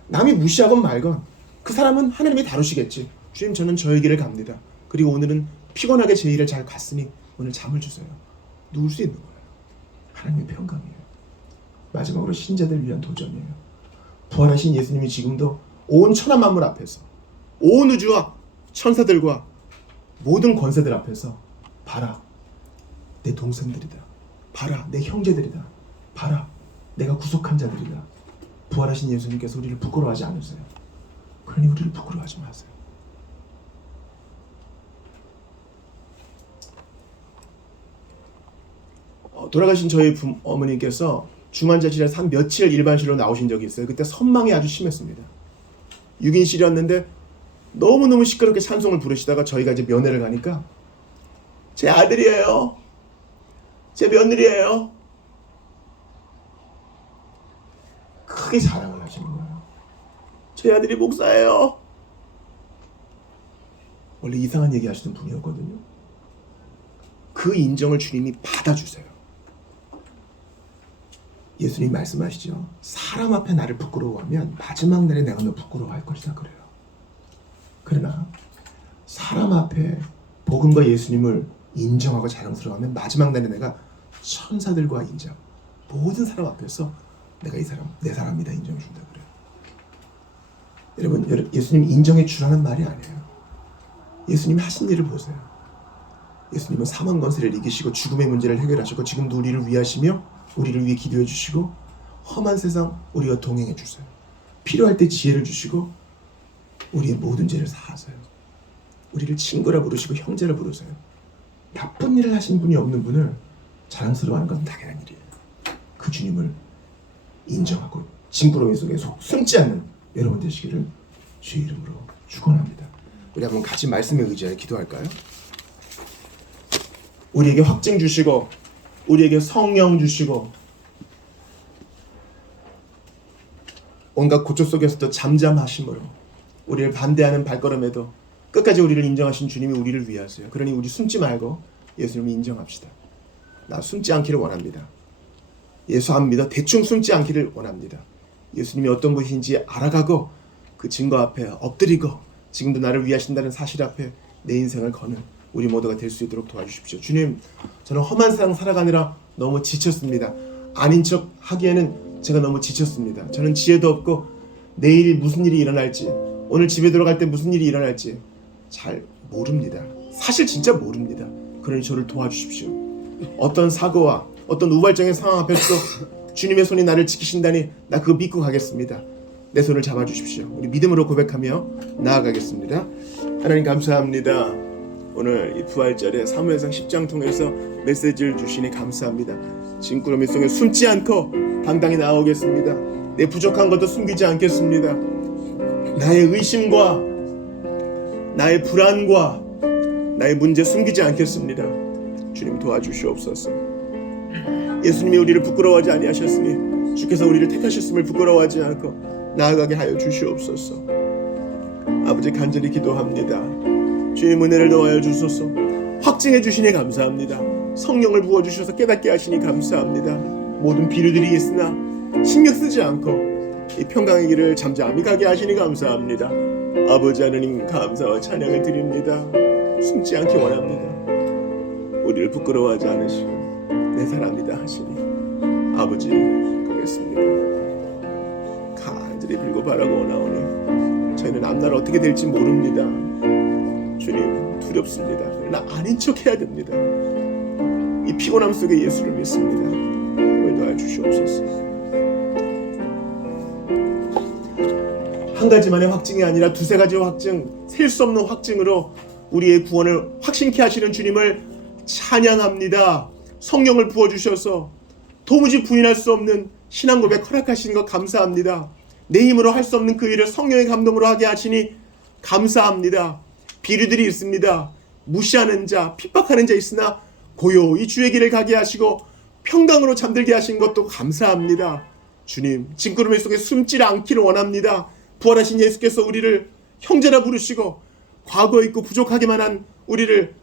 남이 무시하건 말건 그 사람은 하나님이 다루시겠지. 주님 저는 저의 길을 갑니다. 그리고 오늘은 피곤하게 제 일을 잘 갔으니 오늘 잠을 주세요. 누울 수 있는 거예요. 하나님의 평강이에요. 마지막으로 신자들 위한 도전이에요. 부활하신 예수님이 지금도 온 천하 만물 앞에서 온 우주와 천사들과 모든 권세들 앞에서 봐라 내 동생들이다. 봐라 내 형제들이다. 봐라 내가 구속한 자들이다. 부활하신 예수님께서 우리를 부끄러워하지 않으세요. 그러니 우리를 부끄러워하지 마세요. 돌아가신 저희 어머니께서 중환자실에서 한 며칠 일반실로 나오신 적이 있어요. 그때 선망이 아주 심했습니다. 6인실이었는데 너무너무 시끄럽게 찬송을 부르시다가 저희가 이제 면회를 가니까 제 아들이에요. 제 며느리예요. 크게 자랑을 하시는 거예요. 제 아들이 목사예요. 원래 이상한 얘기 하시던 분이었거든요. 그 인정을 주님이 받아주세요. 예수님이 말씀하시죠. 사람 앞에 나를 부끄러워하면 마지막 날에 내가 너 부끄러워할 것이다 그래요. 그러나 사람 앞에 복음과 예수님을 인정하고 자랑스러워하면 마지막 날에 내가 천사들과 인정 모든 사람 앞에서 내가 이 사람 내 사람이다 인정해준다 그래요. 여러분 예수님 인정해 주라는 말이 아니에요. 예수님이 하신 일을 보세요. 예수님은 사망 권세를 이기시고 죽음의 문제를 해결하시고 지금도 우리를 위하시며 우리를 위해 기도해 주시고 험한 세상 우리와 동행해 주세요. 필요할 때 지혜를 주시고 우리의 모든 죄를 사하세요. 우리를 친구라 부르시고 형제라 부르세요. 나쁜 일을 하신 분이 없는 분을 자랑스러워하는 것은 당연한 일이에요. 그 주님을 인정하고 징그러움 속에 숨지 않는 여러분 되시기를 주의 이름으로 축원합니다. 우리 한번 같이 말씀에 의지하여 기도할까요? 우리에게 확증 주시고 우리에게 성령 주시고 온갖 고초 속에서도 잠잠하심으로 우리를 반대하는 발걸음에도 끝까지 우리를 인정하신 주님이 우리를 위하세요. 그러니 우리 숨지 말고 예수님을 인정합시다. 나 숨지 않기를 원합니다. 예수 안 믿어 대충 숨지 않기를 원합니다. 예수님이 어떤 분이신지 알아가고 그 증거 앞에 엎드리고 지금도 나를 위하신다는 사실 앞에 내 인생을 거는 우리 모두가 될 수 있도록 도와주십시오. 주님, 저는 험한 세상 살아가느라 너무 지쳤습니다. 아닌 척 하기에는 제가 너무 지쳤습니다. 저는 지혜도 없고 내일 무슨 일이 일어날지, 오늘 집에 들어갈 때 무슨 일이 일어날지 잘 모릅니다. 사실 진짜 모릅니다. 그러니 저를 도와주십시오. 어떤 사고와 어떤 우발적인 상황 앞에서 주님의 손이 나를 지키신다니 나 그거 믿고 가겠습니다. 내 손을 잡아주십시오. 우리 믿음으로 고백하며 나아가겠습니다. 하나님 감사합니다. 오늘 이 부활절에 사무엘상 10장 통해서 메시지를 주시니 감사합니다. 진구름이 속에 숨지 않고 당당히 나아오겠습니다. 내 부족한 것도 숨기지 않겠습니다. 나의 의심과 나의 불안과 나의 문제 숨기지 않겠습니다. 주님 도와주시옵소서. 예수님이 우리를 부끄러워하지 아니하셨으니 주께서 우리를 택하셨음을 부끄러워하지 않고 나아가게 하여 주시옵소서. 아버지 간절히 기도합니다. 주님 은혜를 더하여 주소서. 확증해 주시니 감사합니다. 성령을 부어주셔서 깨닫게 하시니 감사합니다. 모든 비류들이 있으나 신경 쓰지 않고 이 평강의 길을 잠잠히 가게 하시니 감사합니다. 아버지 하나님 감사와 찬양을 드립니다. 숨지 않기 원합니다. 우리를 부끄러워하지 않으시고 내 사람이다 하시니 아버지 보겠습니다. 간절히 빌고 바라고 오나오니 저희는 앞날 어떻게 될지 모릅니다. 주님 두렵습니다. 그러나 아닌 척 해야 됩니다. 이 피곤함 속에 예수를 믿습니다. 오늘 도와 주시옵소서. 한 가지만의 확증이 아니라 두세 가지의 확증, 셀 수 없는 확증으로 우리의 구원을 확신케 하시는 주님을 찬양합니다. 성령을 부어주셔서 도무지 부인할 수 없는 신앙 고백 허락하시는 것 감사합니다. 내 힘으로 할 수 없는 그 일을 성령의 감동으로 하게 하시니 감사합니다. 비류들이 있습니다. 무시하는 자, 핍박하는 자 있으나 고요히 주의 길을 가게 하시고 평강으로 잠들게 하신 것도 감사합니다. 주님, 진구름 속에 숨지 않기를 원합니다. 부활하신 예수께서 우리를 형제라 부르시고 과거 있고 부족하기만 한 우리를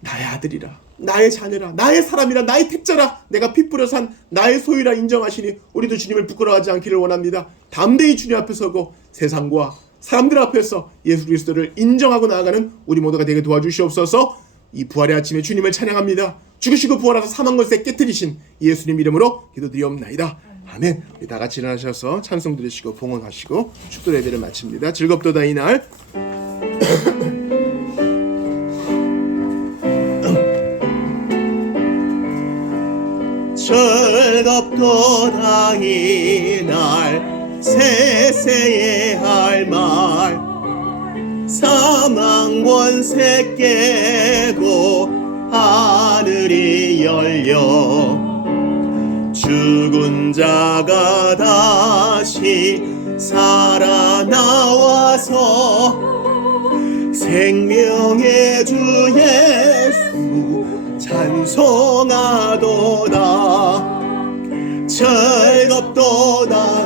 나의 아들이라, 나의 자녀라, 나의 사람이라, 나의 택자라, 내가 피 뿌려 산 나의 소유라 인정하시니 우리도 주님을 부끄러워하지 않기를 원합니다. 담대히 주님 앞에 서고 세상과 사람들 앞에서 예수 그리스도를 인정하고 나아가는 우리 모두가 되게 도와주시옵소서. 이 부활의 아침에 주님을 찬양합니다. 죽으시고 부활하사 사망 권세 깨뜨리신 예수님 이름으로 기도드리옵나이다. 아멘. 우리 다 같이 일어나셔서 찬송 들으시고 봉헌하시고 축도 예배를 마칩니다. 즐겁도다 이날. 즐겁도다 이날 세세에 할 말 사망 권세 깨고 하늘이 열려 죽은 자가 다시 살아나와서 생명의 주 예수 찬송하도다. 즐겁도다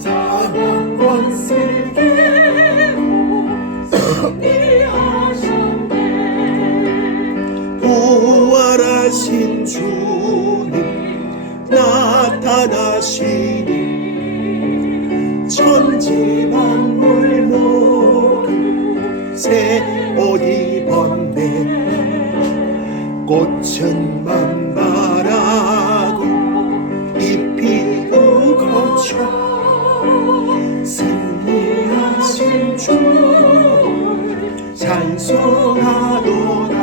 사망 권세 부활하신 주님 나타나시니 천지 만물 모두 새 옷 입었네. 꽃은 만발하고 잎이 우거져 승리하신 주 찬송하도다.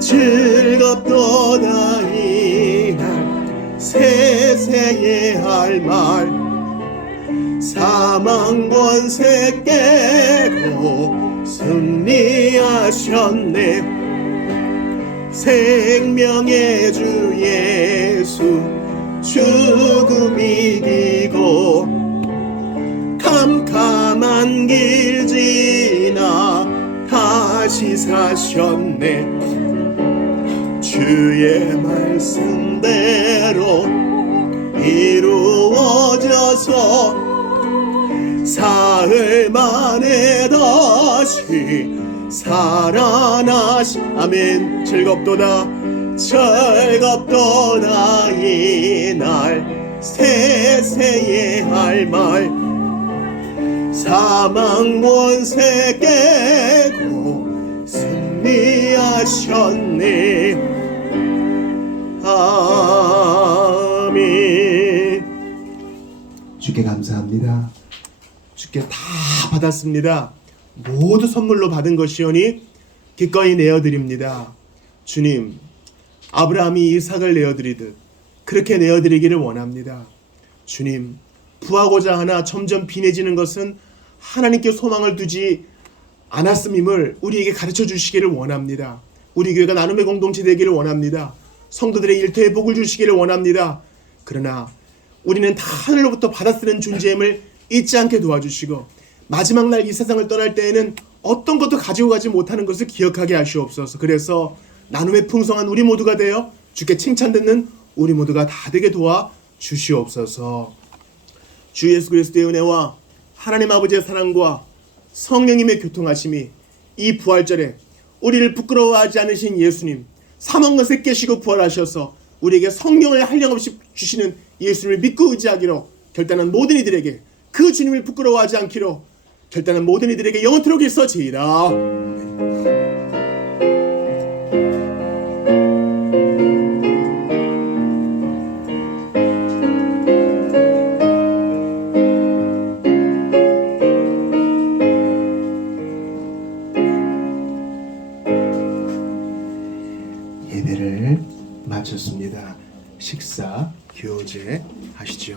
즐겁도다 이날 세세에 할 말 사망 권세 깨고 승리하셨네. 생명의 주 예수 죽음 이기고 캄캄한 길 지나 다시 사셨네. 주 주의 말씀대로 이루어져서 사흘 만에 다시 살아나시 아멘. 즐겁도다 즐겁도다 이날 세세의 할 말 사망 권세 깨고 승리하셨네. 아멘. 주께 감사합니다. 주께 다 받았습니다. 모두 선물로 받은 것이오니 기꺼이 내어드립니다. 주님, 아브라함이 이삭을 내어드리듯 그렇게 내어드리기를 원합니다. 주님, 부하고자 하나 점점 빈해지는 것은 하나님께 소망을 두지 않았음임을 우리에게 가르쳐 주시기를 원합니다. 우리 교회가 나눔의 공동체 되기를 원합니다. 성도들의 일터에 복을 주시기를 원합니다. 그러나 우리는 다 하늘로부터 받아 쓰는 존재임을 잊지 않게 도와주시고 마지막 날 이 세상을 떠날 때에는 어떤 것도 가지고 가지 못하는 것을 기억하게 하시옵소서. 그래서 나눔의 풍성한 우리 모두가 되어 주께 칭찬 듣는 우리 모두가 다 되게 도와 주시옵소서. 주 예수 그리스도의 은혜와 하나님 아버지의 사랑과 성령님의 교통하심이 이 부활절에 우리를 부끄러워하지 않으신 예수님, 사망 것에 깨시고 부활하셔서 우리에게 성령을 한량없이 주시는 예수님을 믿고 의지하기로 결단한 모든 이들에게, 그 주님을 부끄러워하지 않기로 결단한 모든 이들에게 영원토록 있어지이다. 예배를 마쳤습니다. 식사 교제 하시죠.